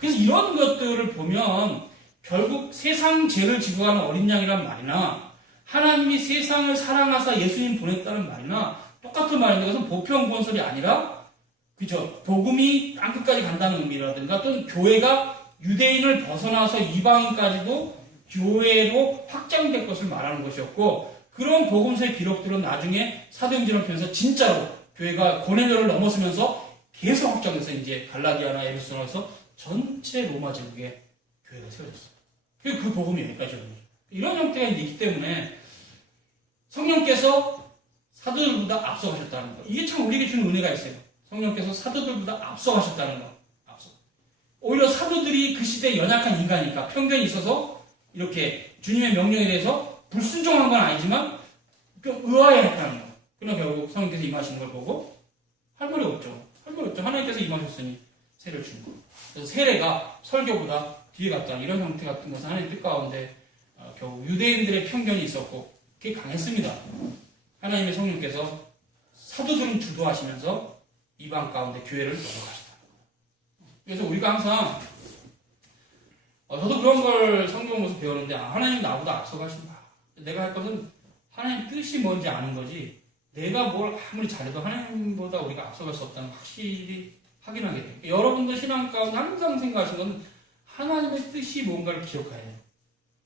그래서 이런 것들을 보면 결국 세상 죄를 지고 가는 어린 양이란 말이나 하나님이 세상을 사랑하사 예수님 보냈다는 말이나 똑같은 말인데 그것은 보편구원설이 아니라 그죠? 복음이 땅끝까지 간다는 의미라든가 또는 교회가 유대인을 벗어나서 이방인까지도 교회로 확장될 것을 말하는 것이었고 그런 복음서의 기록들은 나중에 사도행전을 통해서 진짜로 교회가 고넬료를 넘어서면서 계속 확장돼서 이제 갈라디아나 에베소서에서 전체 로마 제국에 교회가 세워졌어요. 그리고 그 복음이 여기까지 오는 거죠. 이런 형태가 있기 때문에 성령께서 사도들보다 앞서가셨다는 거. 이게 참 우리에게 주는 은혜가 있어요. 성령께서 사도들보다 앞서가셨다는 거. 오히려 사도들이 그 시대에 연약한 인간이니까 편견이 있어서 이렇게 주님의 명령에 대해서 불순종한 건 아니지만 좀 의아해했다는 거. 그러나 결국 성령께서 임하시는 걸 보고 할 말이 없죠. 하나님께서 임하셨으니 세례를 준 거. 그래서 세례가 설교보다 뒤에 갔다는 이런 형태 같은 것은 하나님 뜻 가운데 결국 유대인들의 편견이 있었고 그게 강했습니다. 하나님의 성령께서 사도들은 주도하시면서 이방 가운데 교회를 넘어가셨다. 그래서 우리가 항상 저도 그런 걸 성경에서 배우는데 하나님이 나보다 앞서가신다. 내가 할 것은 하나님 뜻이 뭔지 아는 거지 내가 뭘 아무리 잘해도 하나님보다 우리가 앞서갈 수 없다는 확실히 확인하게 돼요. 여러분도 신앙 가운데 항상 생각하시는 건 하나님의 뜻이 뭔가를 기억해야 돼요.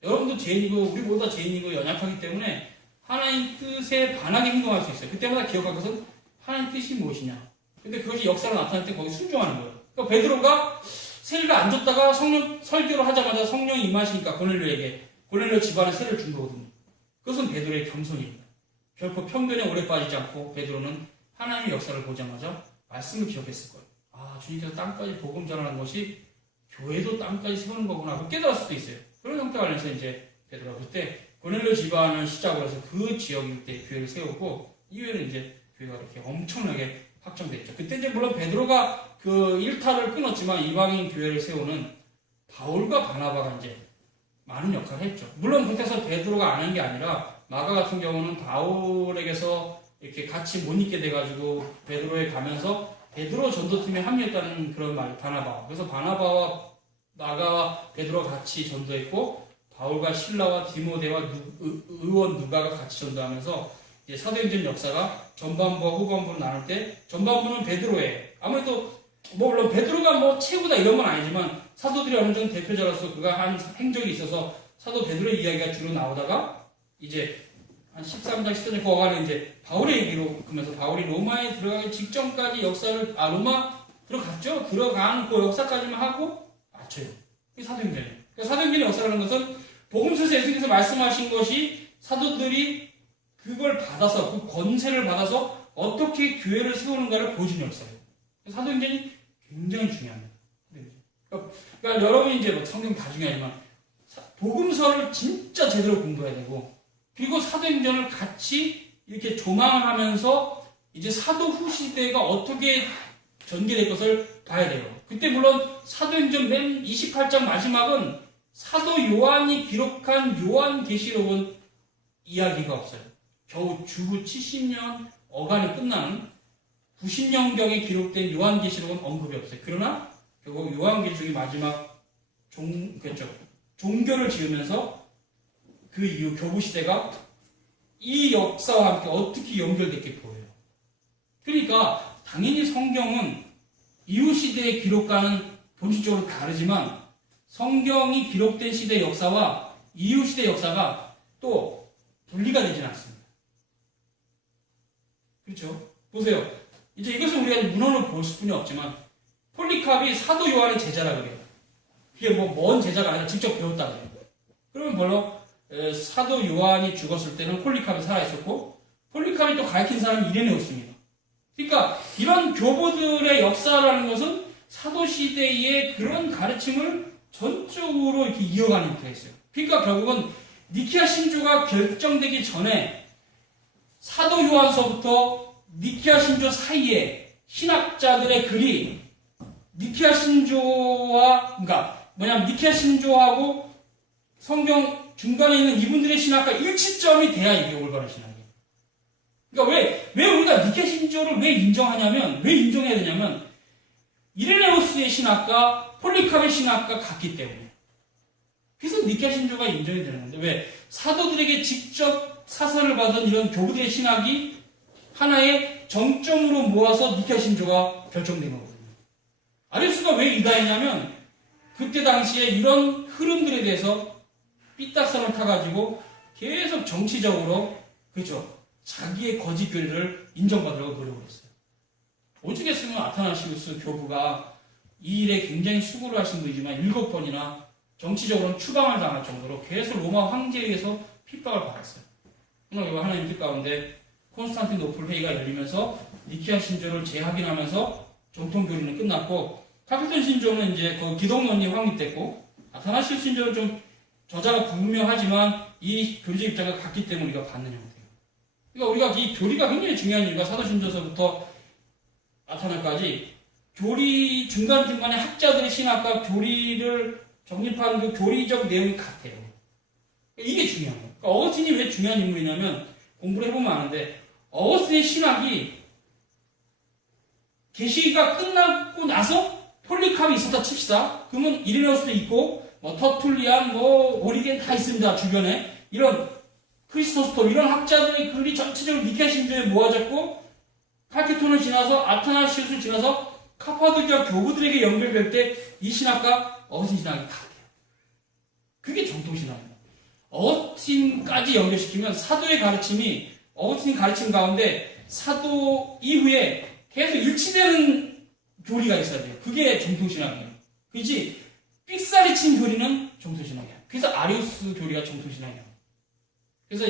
여러분도 죄인이고 우리보다 죄인이고 연약하기 때문에 하나님 뜻에 반하게 행동할 수 있어요. 그때마다 기억할 것은 하나님 뜻이 무엇이냐. 근데 그것이 역사로 나타날 때 거기 순종하는 거예요. 그러니까 베드로가 세례를 안 줬다가 성령 설교를 하자마자 성령이 임하시니까 고넬료 집안에 세례를 준 거거든요. 그것은 베드로의 겸손입니다. 결코 편견에 오래 빠지지 않고 베드로는 하나님의 역사를 보자마자 말씀을 기억했을 거예요. 주님께서 땅까지 복음 전하는 것이 교회도 땅까지 세우는 거구나 하고 깨달을 수도 있어요. 그런 형태 관련해서 이제 베드로가 그때 고넬료 집안을 시작으로 해서 그 지역 일대에 교회를 세우고 이후에는 이제 교회가 이렇게 엄청나게 확장됐죠. 그때 이제 물론 베드로가 그 일탈을 끊었지만 이방인 교회를 세우는 바울과 바나바가 이제 많은 역할을 했죠. 물론 그때서 베드로가 안 한 게 아니라 마가 같은 경우는 바울에게서 이렇게 같이 못 있게 돼가지고 베드로에 가면서 베드로 전도팀에 합류했다는 그런 말, 바나바. 그래서 바나바와 마가와 베드로가 같이 전도했고 바울과 실라와 디모데와 의원 누가가 같이 전도하면서 이제 사도행전 역사가 전반부와 후반부를 나눌 때 전반부는 베드로의 아무래도 물론 베드로가 최고다 이런 건 아니지만 사도들이 어느 정도 대표자로서 그가 한 행적이 있어서 사도 베드로의 이야기가 주로 나오다가 이제 한 13장 14장 거가는 이제 바울의 얘기로 그러면서 바울이 로마에 들어가기 직전까지 역사를 로마 들어갔죠. 들어간 그 역사까지만 하고 맞춰요. 그게 사도행전이에요. 그러니까 사도행전의 역사라는 것은 복음서에서 예수님께서 말씀하신 것이 사도들이 그걸 받아서 그 권세를 받아서 어떻게 교회를 세우는가를 보여주는 역사예요. 사도행전이 굉장히 중요합니다. 그러니까 여러분이 이제 성경 다 중요하지만 복음서를 진짜 제대로 공부해야 되고 그리고 사도행전을 같이 이렇게 조망을 하면서 이제 사도 후 시대가 어떻게 전개될 것을 봐야 돼요. 그때 물론 사도행전 맨 28장 마지막은 사도 요한이 기록한 요한계시록은 이야기가 없어요. 겨우 주후 70년 어간에 끝나는 90년경에 기록된 요한계시록은 언급이 없어요. 그러나 결국 요한계시록이 마지막 종교를 지으면서 그 이후 교부시대가 이 역사와 함께 어떻게 연결됐게 보여요. 그러니까 당연히 성경은 이후 시대의 기록과는 본질적으로 다르지만 성경이 기록된 시대의 역사와 이후 시대의 역사가 또 분리가 되진 않습니다. 그렇죠? 보세요. 이제 이것은 우리가 문헌으로 볼 수뿐이 없지만 폴리캅이 사도 요한의 제자라 그래요. 그게 먼 제자가 아니라 직접 배웠다 그래요. 그러면 별로 사도 요한이 죽었을 때는 폴리카르이 살아있었고 폴리카르이 또 가르친 사람이 이레네우스입니다. 그러니까 이런 교부들의 역사라는 것은 사도시대의 그런 가르침을 전적으로 이렇게 이어가는 형태가 있어요. 그러니까 결국은 니케아 신조가 결정되기 전에 사도 요한서부터 니케아 신조 사이에 신학자들의 글이 니케아 신조와 그러니까 뭐냐면 니케아 신조하고 성경 중간에 있는 이분들의 신학과 일치점이 돼야 이게 올바른 신학이에요. 그러니까 왜 우리가 니케아 신조를 왜 인정하냐면 왜 인정해야 되냐면 이레네우스의 신학과 폴리카르의 신학과 같기 때문에. 그래서 니케아 신조가 인정이 되는 건데 왜 사도들에게 직접 사설을 받은 이런 교부들의 신학이 하나의 정점으로 모아서 니케아 신조가 결정된 거거든요. 아리우스가 왜 유다이냐면 그때 당시에 이런 흐름들에 대해서 삐딱선을 타가지고 계속 정치적으로 그죠 자기의 거짓 교리를 인정받으려고 노력을 했어요. 오죽했으면 아타나시우스 교부가 이 일에 굉장히 수고를 하신 분이지만 7번이나 정치적으로는 추방을 당할 정도로 계속 로마 황제에 의해서 핍박을 받았어요. 그러나 하나님 뜻 가운데 콘스탄티노플 회의가 열리면서 니케아 신조를 재확인하면서 정통교리는 끝났고 카피톤 신조는 이제 그 기독론이 확립됐고 아타나시우스 신조는 좀 저자가 불분명하지만 이 교리적 입장과 같기 때문에 우리가 받는 형태예요. 그러니까 우리가 이 교리가 굉장히 중요한 이유가 사도신조서부터 나타날까지 교리 중간중간에 학자들의 신학과 교리를 정립하는 그 교리적 내용이 같아요. 이게 중요한 거예요. 그러니까 어거스틴이 왜 중요한 인물이냐면 공부를 해보면 아는데 어거스틴의 신학이 계시가 끝나고 나서 폴리카르이 있었다 칩시다. 그러면 이레네우스도 있고 뭐 터툴리안 뭐 오리겐 다 있습니다. 주변에 이런 크리스토스토 이런 학자들의 글이 전체적으로 니케아 신조에 모아졌고 칼케톤을 지나서 아타나시우스를 지나서 카파도키아 교부들에게 연결될 때 이 신학과 어거스틴 신학이 같아요. 그게 정통신학입니다. 어거스틴까지 연결시키면 사도의 가르침이 어거스틴 가르침 가운데 사도 이후에 계속 일치되는 교리가 있어야 돼요. 그게 정통신학이에요. 그지 삑사리 친 교리는 정통신학이에요. 그래서 아리우스 교리가 정통신학이에요. 그래서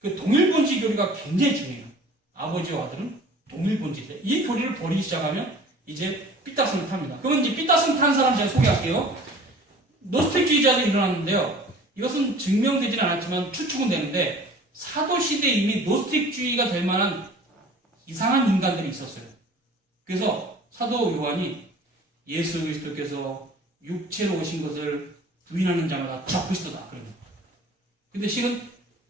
그 동일본지 교리가 굉장히 중요해요. 아버지와 아들은 동일본지인데 이 교리를 버리기 시작하면 이제 삐딱선을 탑니다. 그러면 이제 삐딱선 탄 사람 제가 소개할게요. 노스틱주의자들이 일어났는데요. 이것은 증명되지는 않았지만 추측은 되는데 사도시대에 이미 노스틱주의가 될 만한 이상한 인간들이 있었어요. 그래서 사도 요한이 예수 그리스도께서 육체로 오신 것을 부인하는 자마다 적그리스도다 그럽니다. 근데 실은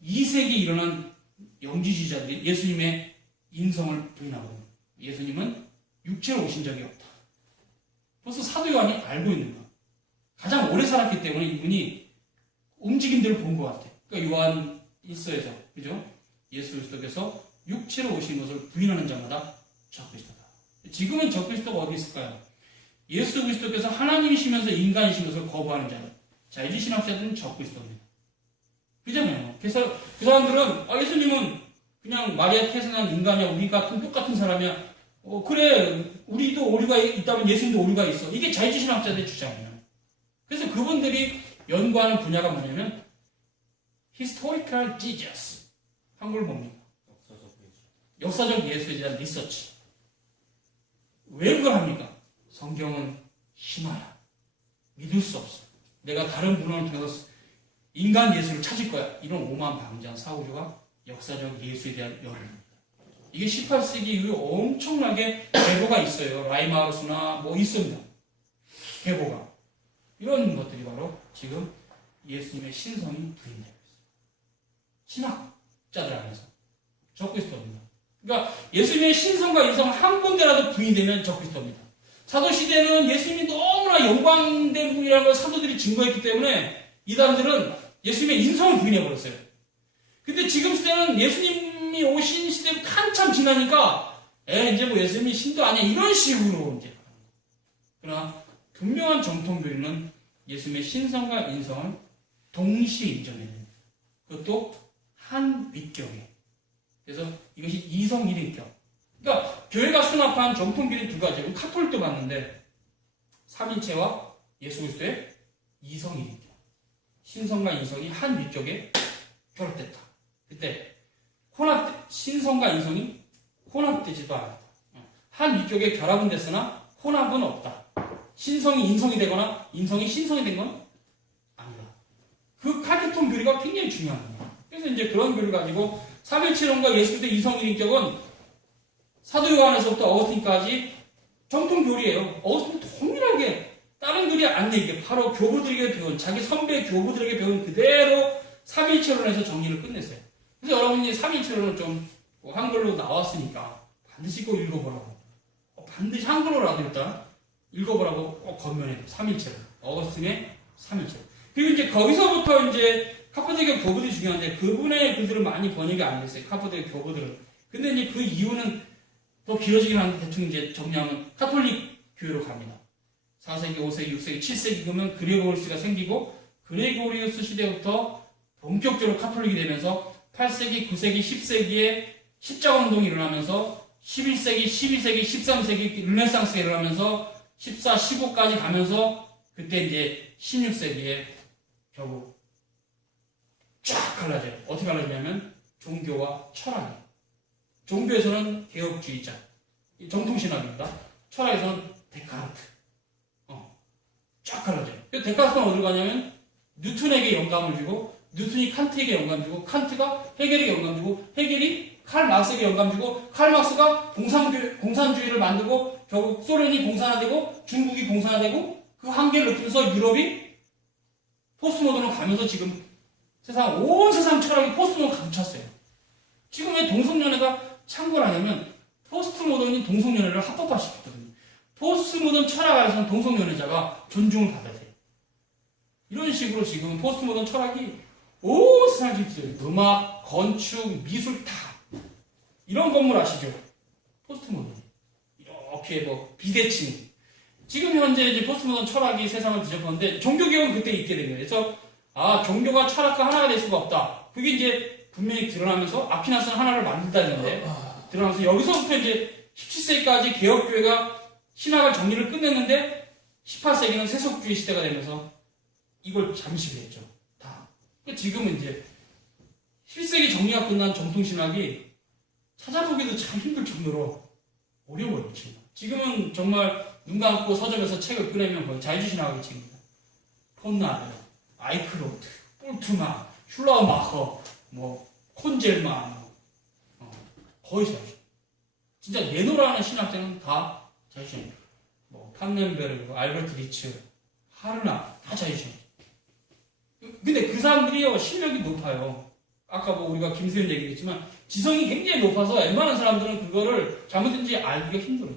2세기에 일어난 영지주의자들이 예수님의 인성을 부인하거든요. 예수님은 육체로 오신 적이 없다. 벌써 사도 요한이 알고 있는 거야. 가장 오래 살았기 때문에 이분이 움직임들을 본 것 같아요. 그러니까 요한 1서에서 그죠? 예수 그리스도께서 육체로 오신 것을 부인하는 자마다 적그리스도다. 지금은 적그리스도가 어디 있을까요? 예수 그리스도께서 하나님이시면서 인간이신 것을 거부하는 자들. 자유주의 신학자들은 적그리스도입니다. 그잖아요. 그래서 그 사람들은 예수님은 그냥 마리아 태생한 인간이야. 우리 같은 똑같은 사람이야. 그래 우리도 오류가 있다면 예수님도 오류가 있어. 이게 자유주의 신학자들의 주장이에요. 그래서 그분들이 연구하는 분야가 뭐냐면 Historical Jesus. 한글 뭡니까? 역사적 예수에 대한 리서치. 왜 그걸 합니까? 성경은 신화야. 믿을 수 없어. 내가 다른 문헌을 통해서 인간 예수를 찾을 거야. 이런 오만방자한 사고조가 역사적 예수에 대한 열입니다. 이게 18세기 이후에 엄청나게 계보가 있어요. 라이마르스나 뭐 있습니다. 계보가. 이런 것들이 바로 지금 예수님의 신성이 부인되고 있어요. 신학자들 안에서. 적그리스도입니다. 그러니까 예수님의 신성과 인성 한 군데라도 부인되면 적그리스도입니다. 사도시대는 예수님이 너무나 영광된 분이라는 걸 사도들이 증거했기 때문에 이 사람들은 예수님의 인성을 부인해버렸어요. 근데 지금 시대는 예수님이 오신 시대부터 한참 지나니까 이제 뭐 예수님이 신도 아니야 이런 식으로 이제 그러나 분명한 정통교리는 예수님의 신성과 인성을 동시에 인정해야 됩니다. 그것도 한 윗격에. 그래서 이것이 이성일인격. 그러니까 교회가 수납한 정통교리 두 가지. 카톨릭도 봤는데 3인체와 예수 그리스도의 이성일인격. 신성과 인성이 한 위쪽에 결합됐다. 그때 신성과 인성이 혼합되지도 않았다. 한 위쪽에 결합은 됐으나 혼합은 없다. 신성이 인성이 되거나 인성이 신성이 된 건 아니다. 그 칼케톤 교리가 굉장히 중요합니다. 그래서 이제 그런 교리를 가지고 삼일체론과 예수 그리스도의 이성일인격은 사도 요한에서부터 어거스틴까지 정통 교리예요. 어거스틴은 동일하게 다른 교리 안 내게 바로 교부들에게 배운 자기 선배 교부들에게 배운 그대로 삼일체론에서 정리를 끝냈어요. 그래서 여러분이 삼일체론을 좀 한글로 나왔으니까 반드시 꼭 읽어보라고. 반드시 한글로라도 일단 읽어보라고 꼭 권면해요. 삼일체론. 어거스틴의 삼일체론. 그리고 이제 거기서부터 이제 카포드교 교부들이 중요한데 그분의 글들을 많이 번역이 안 됐어요. 카포드교 교부들은. 근데 이제 그 이유는 더 길어지긴 하는데 대충 이제 정리하면 카톨릭 교회로 갑니다. 4세기, 5세기, 6세기, 7세기 그러면 그레고리우스가 생기고 그레고리우스 시대부터 본격적으로 카톨릭이 되면서 8세기, 9세기, 10세기에 십자운동이 일어나면서 11세기, 12세기, 13세기 르네상스가 일어나면서 14, 15까지 가면서 그때 이제 16세기에 결국 쫙 갈라져요. 어떻게 갈라지냐면 종교와 철학이. 종교에서는 개혁주의자, 정통신학입니다. 철학에서는 데카르트. 쫙 갈라져요. 데카르트는 어디로 가냐면 뉴턴에게 영감을 주고 뉴턴이 칸트에게 영감 주고 칸트가 헤겔에게 영감 주고 헤겔이 칼 막스에게 영감 주고 칼 막스가 공산주의를 만들고 결국 소련이 공산화되고 중국이 공산화되고 그 한계를 느끼면서 유럽이 포스트모던으로 가면서 지금 온 세상 철학이 포스트모던으로 가득 찼어요. 지금 왜 동성연애가 창궐하냐면 포스트모던이 동성연애를 합법화시켰거든요. 포스트모던 철학 안에서는 동성연애자가 존중을 받아야 돼요. 이런 식으로 지금 포스트모던 철학이 온 세상에 있어요. 음악, 건축, 미술 다 이런 건물 아시죠? 포스트모던 이렇게 뭐 비대칭. 지금 현재 이제 포스트모던 철학이 세상을 뒤덮었는데 종교개혁은 그때 있게 된 거예요. 그래서 종교가 철학과 하나가 될 수가 없다. 그게 이제 분명히 드러나면서 아퀴나스는 하나를 만든다는데 드러나면서 여기서부터 이제 17세기까지 개혁교회가 신학을 정리를 끝냈는데 18세기는 세속주의 시대가 되면서 이걸 잠시 했죠. 다. 지금은 이제 11세기 정리가 끝난 정통신학이 찾아보기도 참 힘들 정도로 어려워요. 지금은 정말 눈 감고 서점에서 책을 꺼내면 거의 자유주의신학이 지금입니다. 폰나르, 아이크로트, 볼트만, 슐라우마커, 콘젤만, 거의 자유주의. 진짜 내노라는 신학자는 다 자유주의. 판넨베르그, 알베르트 리츠, 하르나 다 자유주의. 근데 그 사람들이요 실력이 높아요. 아까 우리가 김수현 얘기했지만 지성이 굉장히 높아서 웬만한 사람들은 그거를 잘못된지 알기가 힘들어요.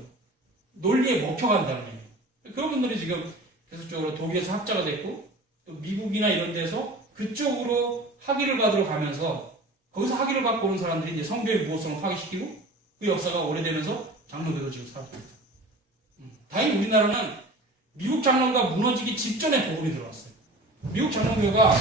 논리에 먹혀간다는 얘기예요. 그런 분들이 지금 계속적으로 독일에서 학자가 됐고 또 미국이나 이런 데서 그쪽으로 학위를 받으러 가면서 거기서 학위를 받고 오는 사람들이 이제 성교의 무호성을 파괴시키고 그 역사가 오래되면서 장로교도 지금 살아있습니다. 다행히 우리나라는 미국 장로가 무너지기 직전에 복음이 들어왔어요. 미국 장로교가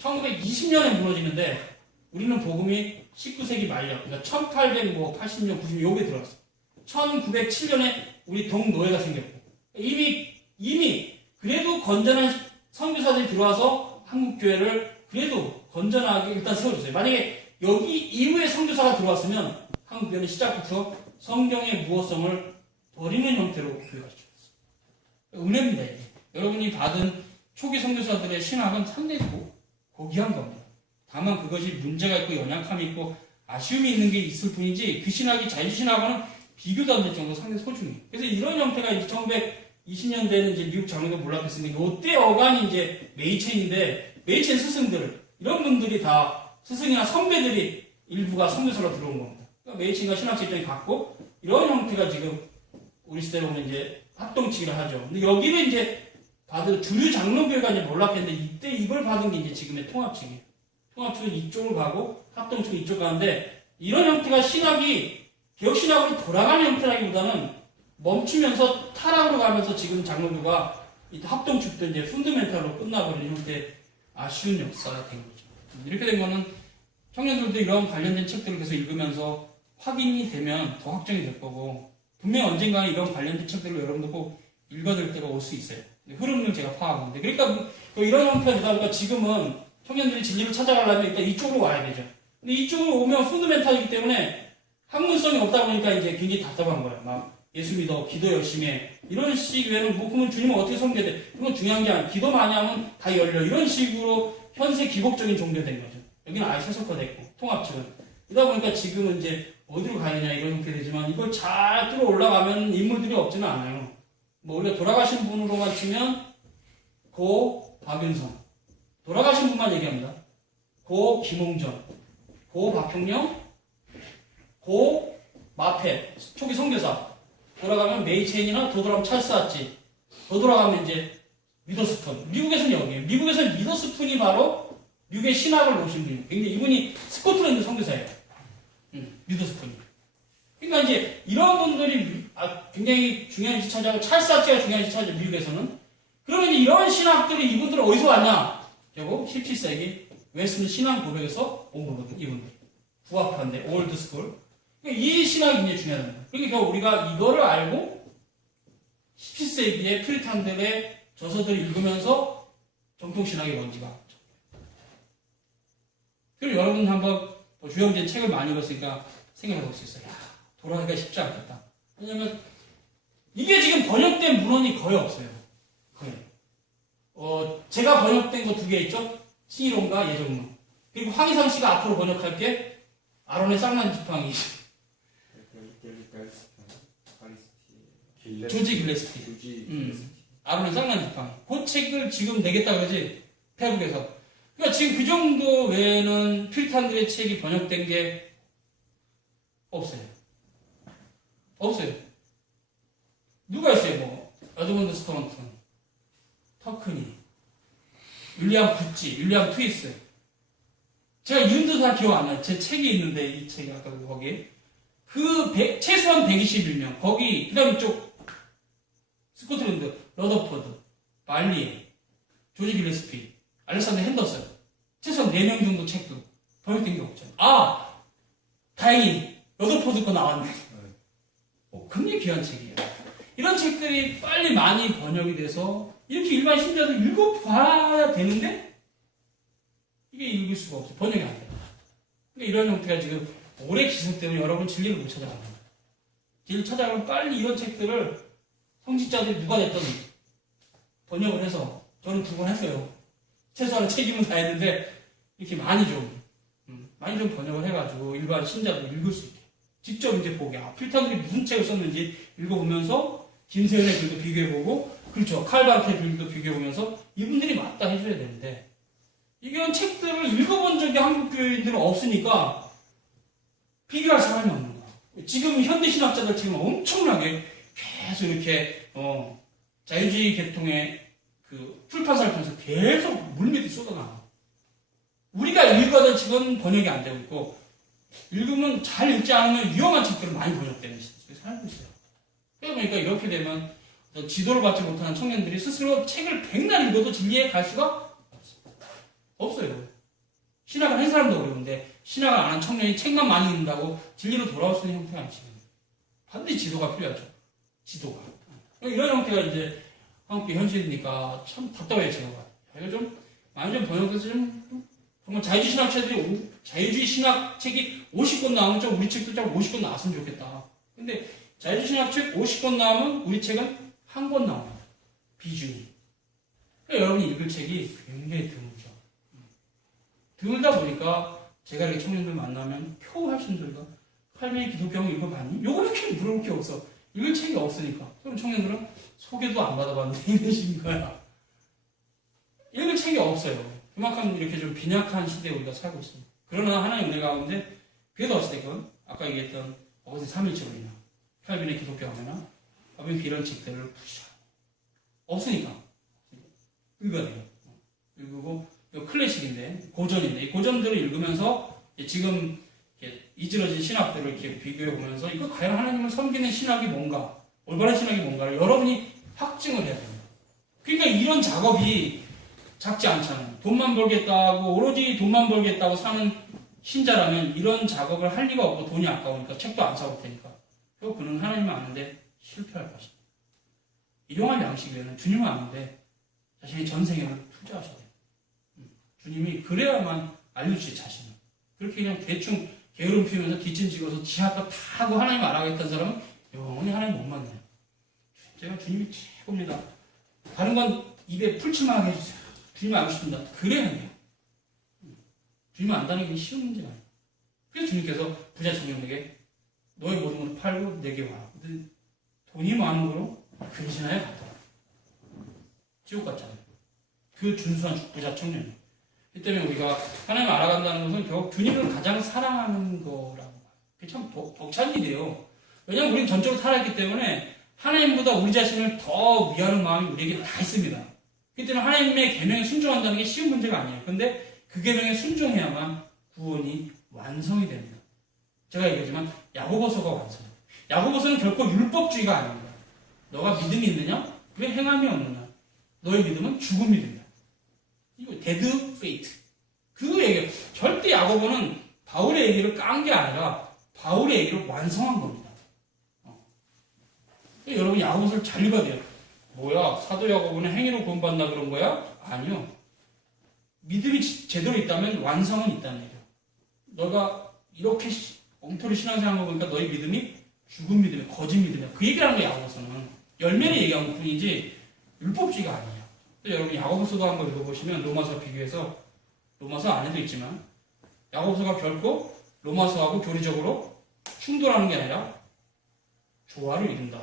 1920년에 무너지는데 우리는 복음이 19세기 말년, 그러니까 1880년, 90년 요게 들어왔어요. 1907년에 우리 동노예가 생겼고 이미 그래도 건전한 선교사들이 들어와서 한국 교회를 그래도 건전하게 일단 세워줬어요. 만약에 여기 이후에 선교사가 들어왔으면 한국 교회는 시작부터 성경의 무호성을 버리는 형태로 교회가 시작했어요. 은혜입니다. 이게. 여러분이 받은 초기 선교사들의 신학은 상당히 고귀한 겁니다. 다만 그것이 문제가 있고 연약함이 있고 아쉬움이 있는 게 있을 뿐이지 그 신학이 자유신학과는 비교도 안 될 정도로 상당히 소중해요. 그래서 이런 형태가 이제 1920년대에는 이제 미국 장로가 몰락했으니까 이때 어간이 이제 메이첸인데 메이첸 스승들 이런 분들이 다 스승이나 선배들이 일부가 선교사로 들어온 겁니다. 그러니까 메이첸과 신학자 입장이 같고 이런 형태가 지금 우리 시대로 보면 이제 합동치기를 하죠. 근데 여기는 이제 받은 주류 장로교회가 이제 몰락했는데 이때 이걸 받은 게 이제 지금의 통합측이에요. 통합측은 이쪽으로 가고 합동측은 이쪽 가는데 이런 형태가 신학이 개혁신학으로 돌아가는 형태라기보다는 멈추면서 타락으로 가면서 지금 장로교가 합동측도 이제 펀더멘탈로 끝나버리는 형태의 아쉬운 역사가 된 거죠. 이렇게 된 거는 청년들도 이런 관련된 책들을 계속 읽으면서 확인이 되면 더 확정이 될 거고 분명 언젠가는 이런 관련된 책들을 여러분도 꼭 읽어들 때가 올 수 있어요. 흐름을 제가 파악하는데. 그러니까 또 이런 형태가 되다 보니까 지금은 청년들이 진리를 찾아가려면 일단 이쪽으로 와야 되죠. 근데 이쪽으로 오면 푸드멘탈이기 때문에 학문성이 없다 보니까 이제 굉장히 답답한 거예요. 막 예수 믿어, 기도 열심히 해. 이런 식 외에는 뭐 그러면 주님을 어떻게 섬겨야 돼? 그건 중요한 게 아니라 기도 많이 하면 다 열려. 이런 식으로 현세 기복적인 종교 된 거죠. 여기는 아예 세속화됐고 통합적은. 그러다 보니까 지금은 이제 어디로 가야 되냐 이런 형태 되지만 이걸 잘 뚫어 올라가면 인물들이 없지는 않아요. 뭐 우리가 돌아가신 분으로만 치면 고 박윤성, 돌아가신 분만 얘기합니다. 고 김홍전, 고 박형령, 고 마페 초기 선교사. 돌아가면 메이체인이나 더 돌아가면 찰스 아치, 더 돌아가면 이제 위더스푼. 미국에서는 여기에요. 미국에서는 위더스푼이 바로 미국의 신학을 놓으신 분이에요. 굉장히 이분이 스코틀랜드 선교사예요. 위더스푼이. 그러니까 이제 이런 분들이 굉장히 중요한 위치 차지하고 찰스 아치가 중요한 위치 차지하죠. 미국에서는. 그러면 이제 이런 신학들이 이분들은 어디서 왔냐? 결국 17세기 웨스트 신앙 고백에서 온 거거든요. 이분들. 부합한데 올드 스쿨. 이 신학이 이제 중요하다. 그러니까 우리가 이거를 알고 17세기의 퓨리탄들의 저서들을 읽으면서 정통신학이 뭔지가. 그리고 여러분 한번 주영진 책을 많이 읽었으니까 생각해 볼 수 있어요. 야, 돌아가기가 쉽지 않겠다. 왜냐면 이게 지금 번역된 문헌이 거의 없어요. 거의. 제가 번역된 거 2개 있죠? 신이론과 예정론. 그리고 황희상 씨가 앞으로 번역할 게 아론의 쌍난 지팡이. 조지 길레스피. 아론의 쌍난 지팡이. 그 책을 지금 내겠다 그러지? 태국에서. 그러니까 지금 그 정도 외에는 퓨리탄들의 책이 번역된 게 없어요. 없어요. 누가 있어요? 뭐 에드먼드 스톤턴, 터크니, 윌리엄 구찌, 윌리엄 트위스. 제가 이름도 다 기억 안 나요. 제 책이 있는데 이 책이 아까 거기 최소한 121명. 거기 그다음 이쪽 스코틀랜드, 러더포드, 말리, 조지 길레스피, 알렉산더 핸더슨. 최소한 4명 정도 책도 번역된 게 없잖아요. 다행히 러더포드 거 나왔네. 굉장히 귀한 책이에요. 이런 책들이 빨리 많이 번역이 돼서 이렇게 일반 신자들 읽어봐야 되는데 이게 읽을 수가 없어요. 번역이 안 돼요. 그러니까 이런 형태가 지금 오래 기승 때문에 여러분 진리를 못 찾아가는 거예요. 진리를 찾아가면 빨리 이런 책들을 성직자들이 누가 됐든 번역을 해서 저는 2번 했어요. 최소한 책임은 다 했는데 이렇게 많이 좀 번역을 해가지고 일반 신자들 읽을 수 있게 직접 이제 보게 퓨리탄들이 무슨 책을 썼는지 읽어보면서 김세현의 글도 비교해보고 그렇죠 칼바르케 글도 비교해보면서 이분들이 맞다 해줘야 되는데 이런 책들을 읽어본 적이 한국 교인들은 없으니까 비교할 사람이 없는 거야. 지금 현대신학자들 책은 엄청나게 계속 이렇게 자유주의 계통의 그 출판사를 통해서 계속 물밑이 쏟아나와. 우리가 읽어던 책은 번역이 안 되고 있고 읽으면 잘 읽지 않으면 위험한 책들을 많이 번역되는 시대에 살고 있어요. 그러니까 이렇게 되면 지도를 받지 못하는 청년들이 스스로 책을 백날 읽어도 진리에 갈 수가 없어요. 신학을 한 사람도 어려운데 신학을 안 한 청년이 책만 많이 읽는다고 진리로 돌아올 수 있는 형태가 아니지. 반드시 지도가 필요하죠. 지도가. 이런 형태가 이제 한국의 현실이니까 참 답답해요, 제가. 이거 좀 많이 좀 번역해서 좀 정말 자유주의 신학책들이 자유주의 신학책이 50권 나오면 좀 우리 책도 좀 50권 나왔으면 좋겠다. 근데 자유주의 신학책 50권 나오면 우리 책은 1권 나옵니다. 비중이. 그러니까 여러분이 읽을 책이 굉장히 드물죠. 드물다 보니까 제가 이렇게 청년들 만나면 겨우 할 수 있는 소리가 할머니 기독교 읽어봤니? 요거밖에 물어볼 게 없어. 읽을 책이 없으니까. 그럼 청년들은 소개도 안 받아봤는데 이런 식인 거야. 읽을 책이 없어요. 그만큼 이렇게 좀 빈약한 시대에 우리가 살고 있습니다. 그러나 하나님 은혜 가운데 그래도 어찌됐건 아까 얘기했던 어거스틴 3.1절이나 칼빈의 기독교화나 아벤피 이런 책들을 없으니까 읽어야 돼요. 읽고 클래식인데 고전인데 이 고전들을 읽으면서 지금 이지러진 신학들을 이렇게 비교해 보면서 이거 과연 하나님을 섬기는 신학이 뭔가 올바른 신학이 뭔가를 여러분이 확증을 해야 됩니다. 그러니까 이런 작업이 작지 않잖아요. 돈만 벌겠다고 오로지 돈만 벌겠다고 사는 신자라면 이런 작업을 할 리가 없고 돈이 아까우니까 책도 안 사올 테니까 결국 그는 하나님을 아는데 실패할 것입니다. 일용할 양식이라는 주님은 아는데 자신의 전생애를 투자하셔야 돼요. 주님이 그래야만 알려주시 자신을. 그렇게 그냥 대충 게으름 피우면서 뒷짐 지고서 지하가 다 하고 하나님 알아가겠다는 사람은 영원히 하나님 못 만나요. 제가 주님이 최고입니다. 다른 건 입에 풀칠만 하게 해주세요. 주님 알고 싶습니다. 그래야 해요. 주님 안다는 게 쉬운 문제가 아니에요. 그래서 주님께서 부자 청년에게 너의 모든 걸 팔고 내게 와라. 근데 돈이 많은 거로 근신하여 갔더라. 지옥 같잖아요. 그 준수한 부자 청년이에요. 이 때문에 우리가 하나님을 알아간다는 것은 결국 주님을 가장 사랑하는 거라고 봐요. 그게 참 벅찬 일이에요. 왜냐하면 우리는 전적으로 살아있기 때문에 하나님보다 우리 자신을 더 위하는 마음이 우리에게 다 있습니다. 그렇기 때문에 하나님의 계명에 순종한다는 게 쉬운 문제가 아니에요. 그런데 그 계명에 순종해야만 구원이 완성이 됩니다. 제가 얘기하지만 야고보서가 완성이에요. 야고보서는 결코 율법주의가 아닙니다. 너가 믿음이 있느냐? 왜 행함이 없느냐? 너의 믿음은 죽은 믿음이다. 이거 데드 페이트. 그 얘기예요. 절대 야고보는 바울의 얘기를 깐 게 아니라 바울의 얘기를 완성한 겁니다. 여러분 야고보서를 잘 읽어야 돼요. 뭐야? 사도 야고보는 행위로 구원받나 그런 거야? 아니요. 믿음이 제대로 있다면 완성은 있다는 얘기예요. 너가 이렇게 엉터리 신앙생활한 거 보니까 너의 믿음이 죽은 믿음이야. 거짓 믿음이야. 그 얘기를 하는 거예요. 야고보서는. 열매를 얘기한 것 뿐이지 율법주의가 아니에요. 여러분 야고보서도 한번 읽어보시면 로마서 비교해서 로마서 안에도 있지만 야고보서가 결코 로마서하고 교리적으로 충돌하는 게 아니라 조화를 이룬다.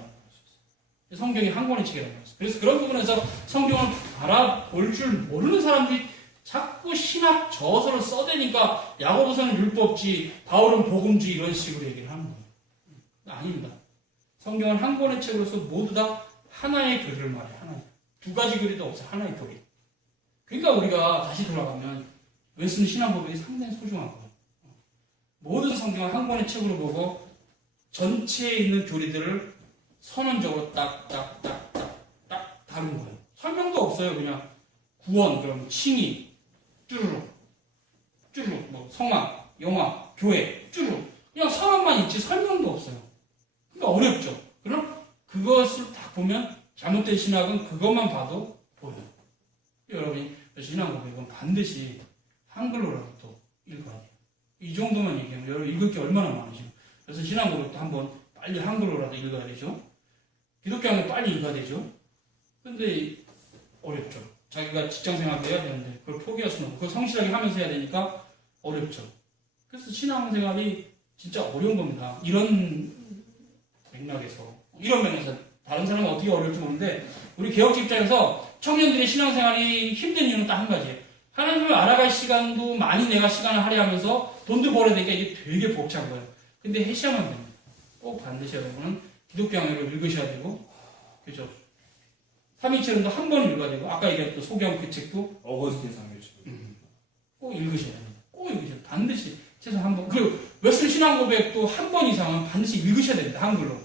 성경이 한 권의 책이라는 거예요. 그래서 그런 부분에서 성경을 바라볼 줄 모르는 사람들이 자꾸 신학 저서를 써대니까 야고보서는 율법주의, 바울은 복음주의 이런 식으로 얘기를 하는 거예요. 아닙니다. 성경은 한 권의 책으로서 모두 다 하나의 교리를 말해요. 하나의. 두 가지 교리도 없어요. 하나의 교리. 그러니까 우리가 다시 돌아가면 웨슬리 신앙고백이 상당히 소중한 거예요. 모든 성경을 한 권의 책으로 보고 전체에 있는 교리들을 선언적으로 딱딱딱딱딱 다룬 거예요. 설명도 없어요. 그냥 구원, 그럼 칭의, 쭈루룩, 뭐 성화, 영화, 교회, 쭈루룩. 그냥 선언만 있지 설명도 없어요. 그러니까 어렵죠. 그럼 그것을 딱 보면 잘못된 신학은 그것만 봐도 보여요. 여러분이 신학 고백은 반드시 한글로라도 또 읽어야 돼요. 이 정도만 얘기하면 여러분 읽을 게 얼마나 많으시죠. 그래서 신학 고백도 한번 빨리 한글로라도 읽어야 되죠. 기독교하면 빨리 읽어야 되죠. 근데 어렵죠. 자기가 직장생활도 해야 되는데 그걸 포기할 수는 없고 그걸 성실하게 하면서 해야 되니까 어렵죠. 그래서 신앙생활이 진짜 어려운 겁니다. 이런 맥락에서 이런 면에서 다른 사람은 어떻게 어려울지 모르는데 우리 개혁지 입장에서 청년들의 신앙생활이 힘든 이유는 딱 한 가지예요. 하나님을 알아갈 시간도 많이 내가 시간을 할애하면서 돈도 벌어야 되니까 이게 되게 벅찬 거예요. 근데 해셔야만 됩니다. 꼭 반드시 여러분은 기독교 강의를 읽으셔야 되고 그죠? 삼위일체론도 한 번 읽어야 되고 아까 얘기했던 소경 그 책도 어거스틴 상교책 꼭 읽으셔야 됩니다. 꼭 읽으셔야 돼요. 반드시 최소 한 번. 그리고 웨슬리 신앙고백도 한 번 이상은 반드시 읽으셔야 됩니다. 한글로.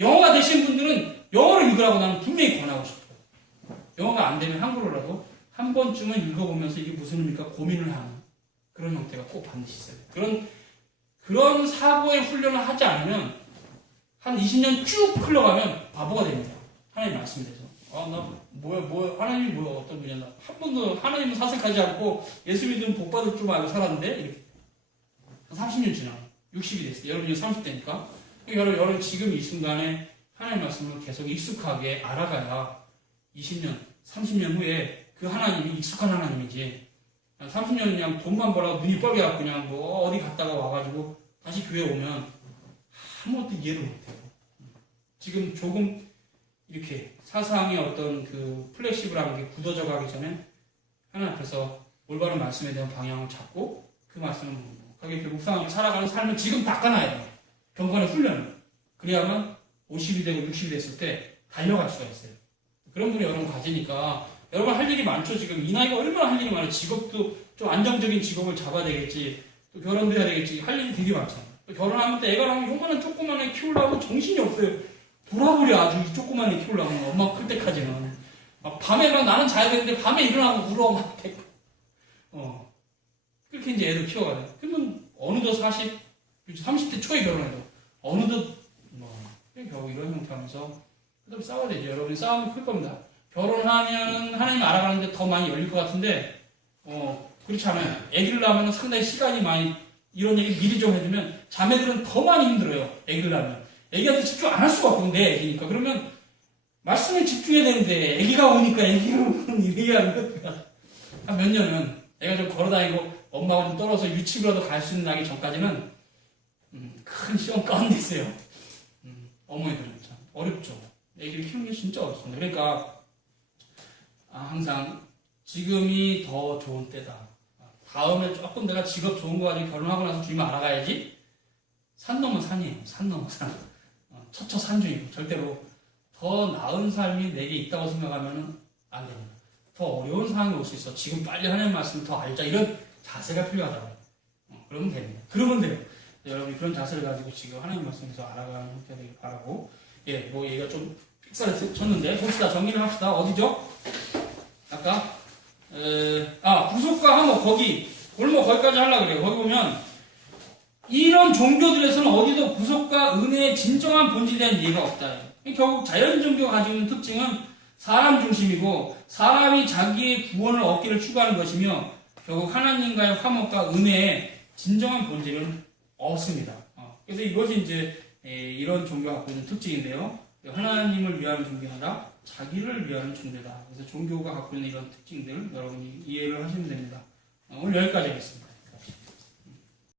영어가 되신 분들은 영어를 읽으라고 나는 분명히 권하고 싶어요. 영어가 안 되면 한글로라도 한 번쯤은 읽어보면서 이게 무슨 의미일까 고민을 하는 그런 형태가 꼭 반드시 있어야 돼요. 그런 사고의 훈련을 하지 않으면 한 20년 쭉 흘러가면 바보가 됩니다. 하나님 말씀에 대해서. 나 뭐야, 하나님이 뭐야, 어떤 분이야. 한 번도 하나님을 사색하지 않고 예수 믿으면 복 받을 줄 알고 살았는데, 이렇게. 30년 지나. 60이 됐어요. 여러분이 30대니까. 여러분 지금 이 순간에 하나님 말씀을 계속 익숙하게 알아가야 20년, 30년 후에 그 하나님이 익숙한 하나님이지. 30년 그냥 돈만 벌라고 눈이 뻘개갖고 그냥 뭐 어디 갔다가 와가지고 다시 교회 오면 아무것도 이해를 못해요. 지금 조금 이렇게 사상의 어떤 그 플렉시블한 게 굳어져 가기 전에 하나님 앞에서 올바른 말씀에 대한 방향을 잡고 그 말씀을 묵묵하게 묵상하게 살아가는 삶을 지금 닦아놔야 돼요. 경건의 훈련을. 그래야만 50이 되고 60이 됐을 때 달려갈 수가 있어요. 그런 분이 여러분 가지니까 여러분 할 일이 많죠. 지금 이 나이가 얼마나 할 일이 많아요. 직업도 좀 안정적인 직업을 잡아야 되겠지. 또 결혼도 해야 되겠지. 할 일이 되게 많잖아요. 결혼하면 또 애가 나면 요만한 조그만 애 키우려고 정신이 없어요. 돌아버려 아주 이 조그만 애 키우려고 엄마 클 때까지는. 막 밤에 막 나는 자야 되는데 밤에 일어나고 울어 막 대고. 그렇게 이제 애들 키워가요. 그러면 어느덧 30대 초에 결혼해도 어느덧 결국 이런 형태 하면서 그럼 싸워야 되죠. 여러분 싸움이 클 겁니다. 결혼하면 하나님 알아가는데 더 많이 열릴 것 같은데 그렇지 않아요. 아기를 낳으면 상당히 시간이 많이 이런 얘기 미리 좀 해주면 자매들은 더 많이 힘들어요. 아기를 낳으면 아기한테 집중 안 할 수가 없고 내 아기니까 그러면 말씀에 집중해야 되는데 아기가 오니까 아기를 이해하는 거야. 한 몇 년은 애가 좀 걸어다니고 엄마가 좀 떨어서 유치부라도 갈 수 있는 나기 전까지는 큰 시험 가운데 있어요. 어머니들은 참 어렵죠. 아기를 키우는 게 진짜 어렵습니다. 그러니까 항상 지금이 더 좋은 때다. 다음에 조금 내가 직업 좋은 거 가지고 결혼하고 나서 주님을 알아가야지. 산 넘어 산이에요. 산 넘어 산. 처처산중이고 절대로 더 나은 삶이 내게 있다고 생각하면 안 됩니다. 더 어려운 상황이 올 수 있어. 지금 빨리 하나님 말씀을 더 알자. 이런 자세가 필요하다고. 그러면 됩니다. 그러면 돼요. 여러분이 그런 자세를 가지고 지금 하나님 말씀에서 알아가는 형태가 되길 바라고. 뭐 얘가 좀 픽사를 쳤는데 봅시다. 정리를 합시다. 어디죠? 아까 구속과 화목 거기 골목 거기까지 하려고 그래요. 거기 보면 이런 종교들에서는 어디도 구속과 은혜의 진정한 본질에 대한 이해가 없다. 결국 자연 종교가 가지고 있는 특징은 사람 중심이고 사람이 자기의 구원을 얻기를 추구하는 것이며 결국 하나님과의 화목과 은혜의 진정한 본질은 없습니다. 그래서 이것이 이제 이런 종교가 갖고 있는 특징인데요. 하나님을 위하는 종교가 아니라 자기를 위하는 종교다. 그래서 종교가 갖고 있는 이런 특징들 여러분이 이해를 하시면 됩니다. 오늘 여기까지 하겠습니다.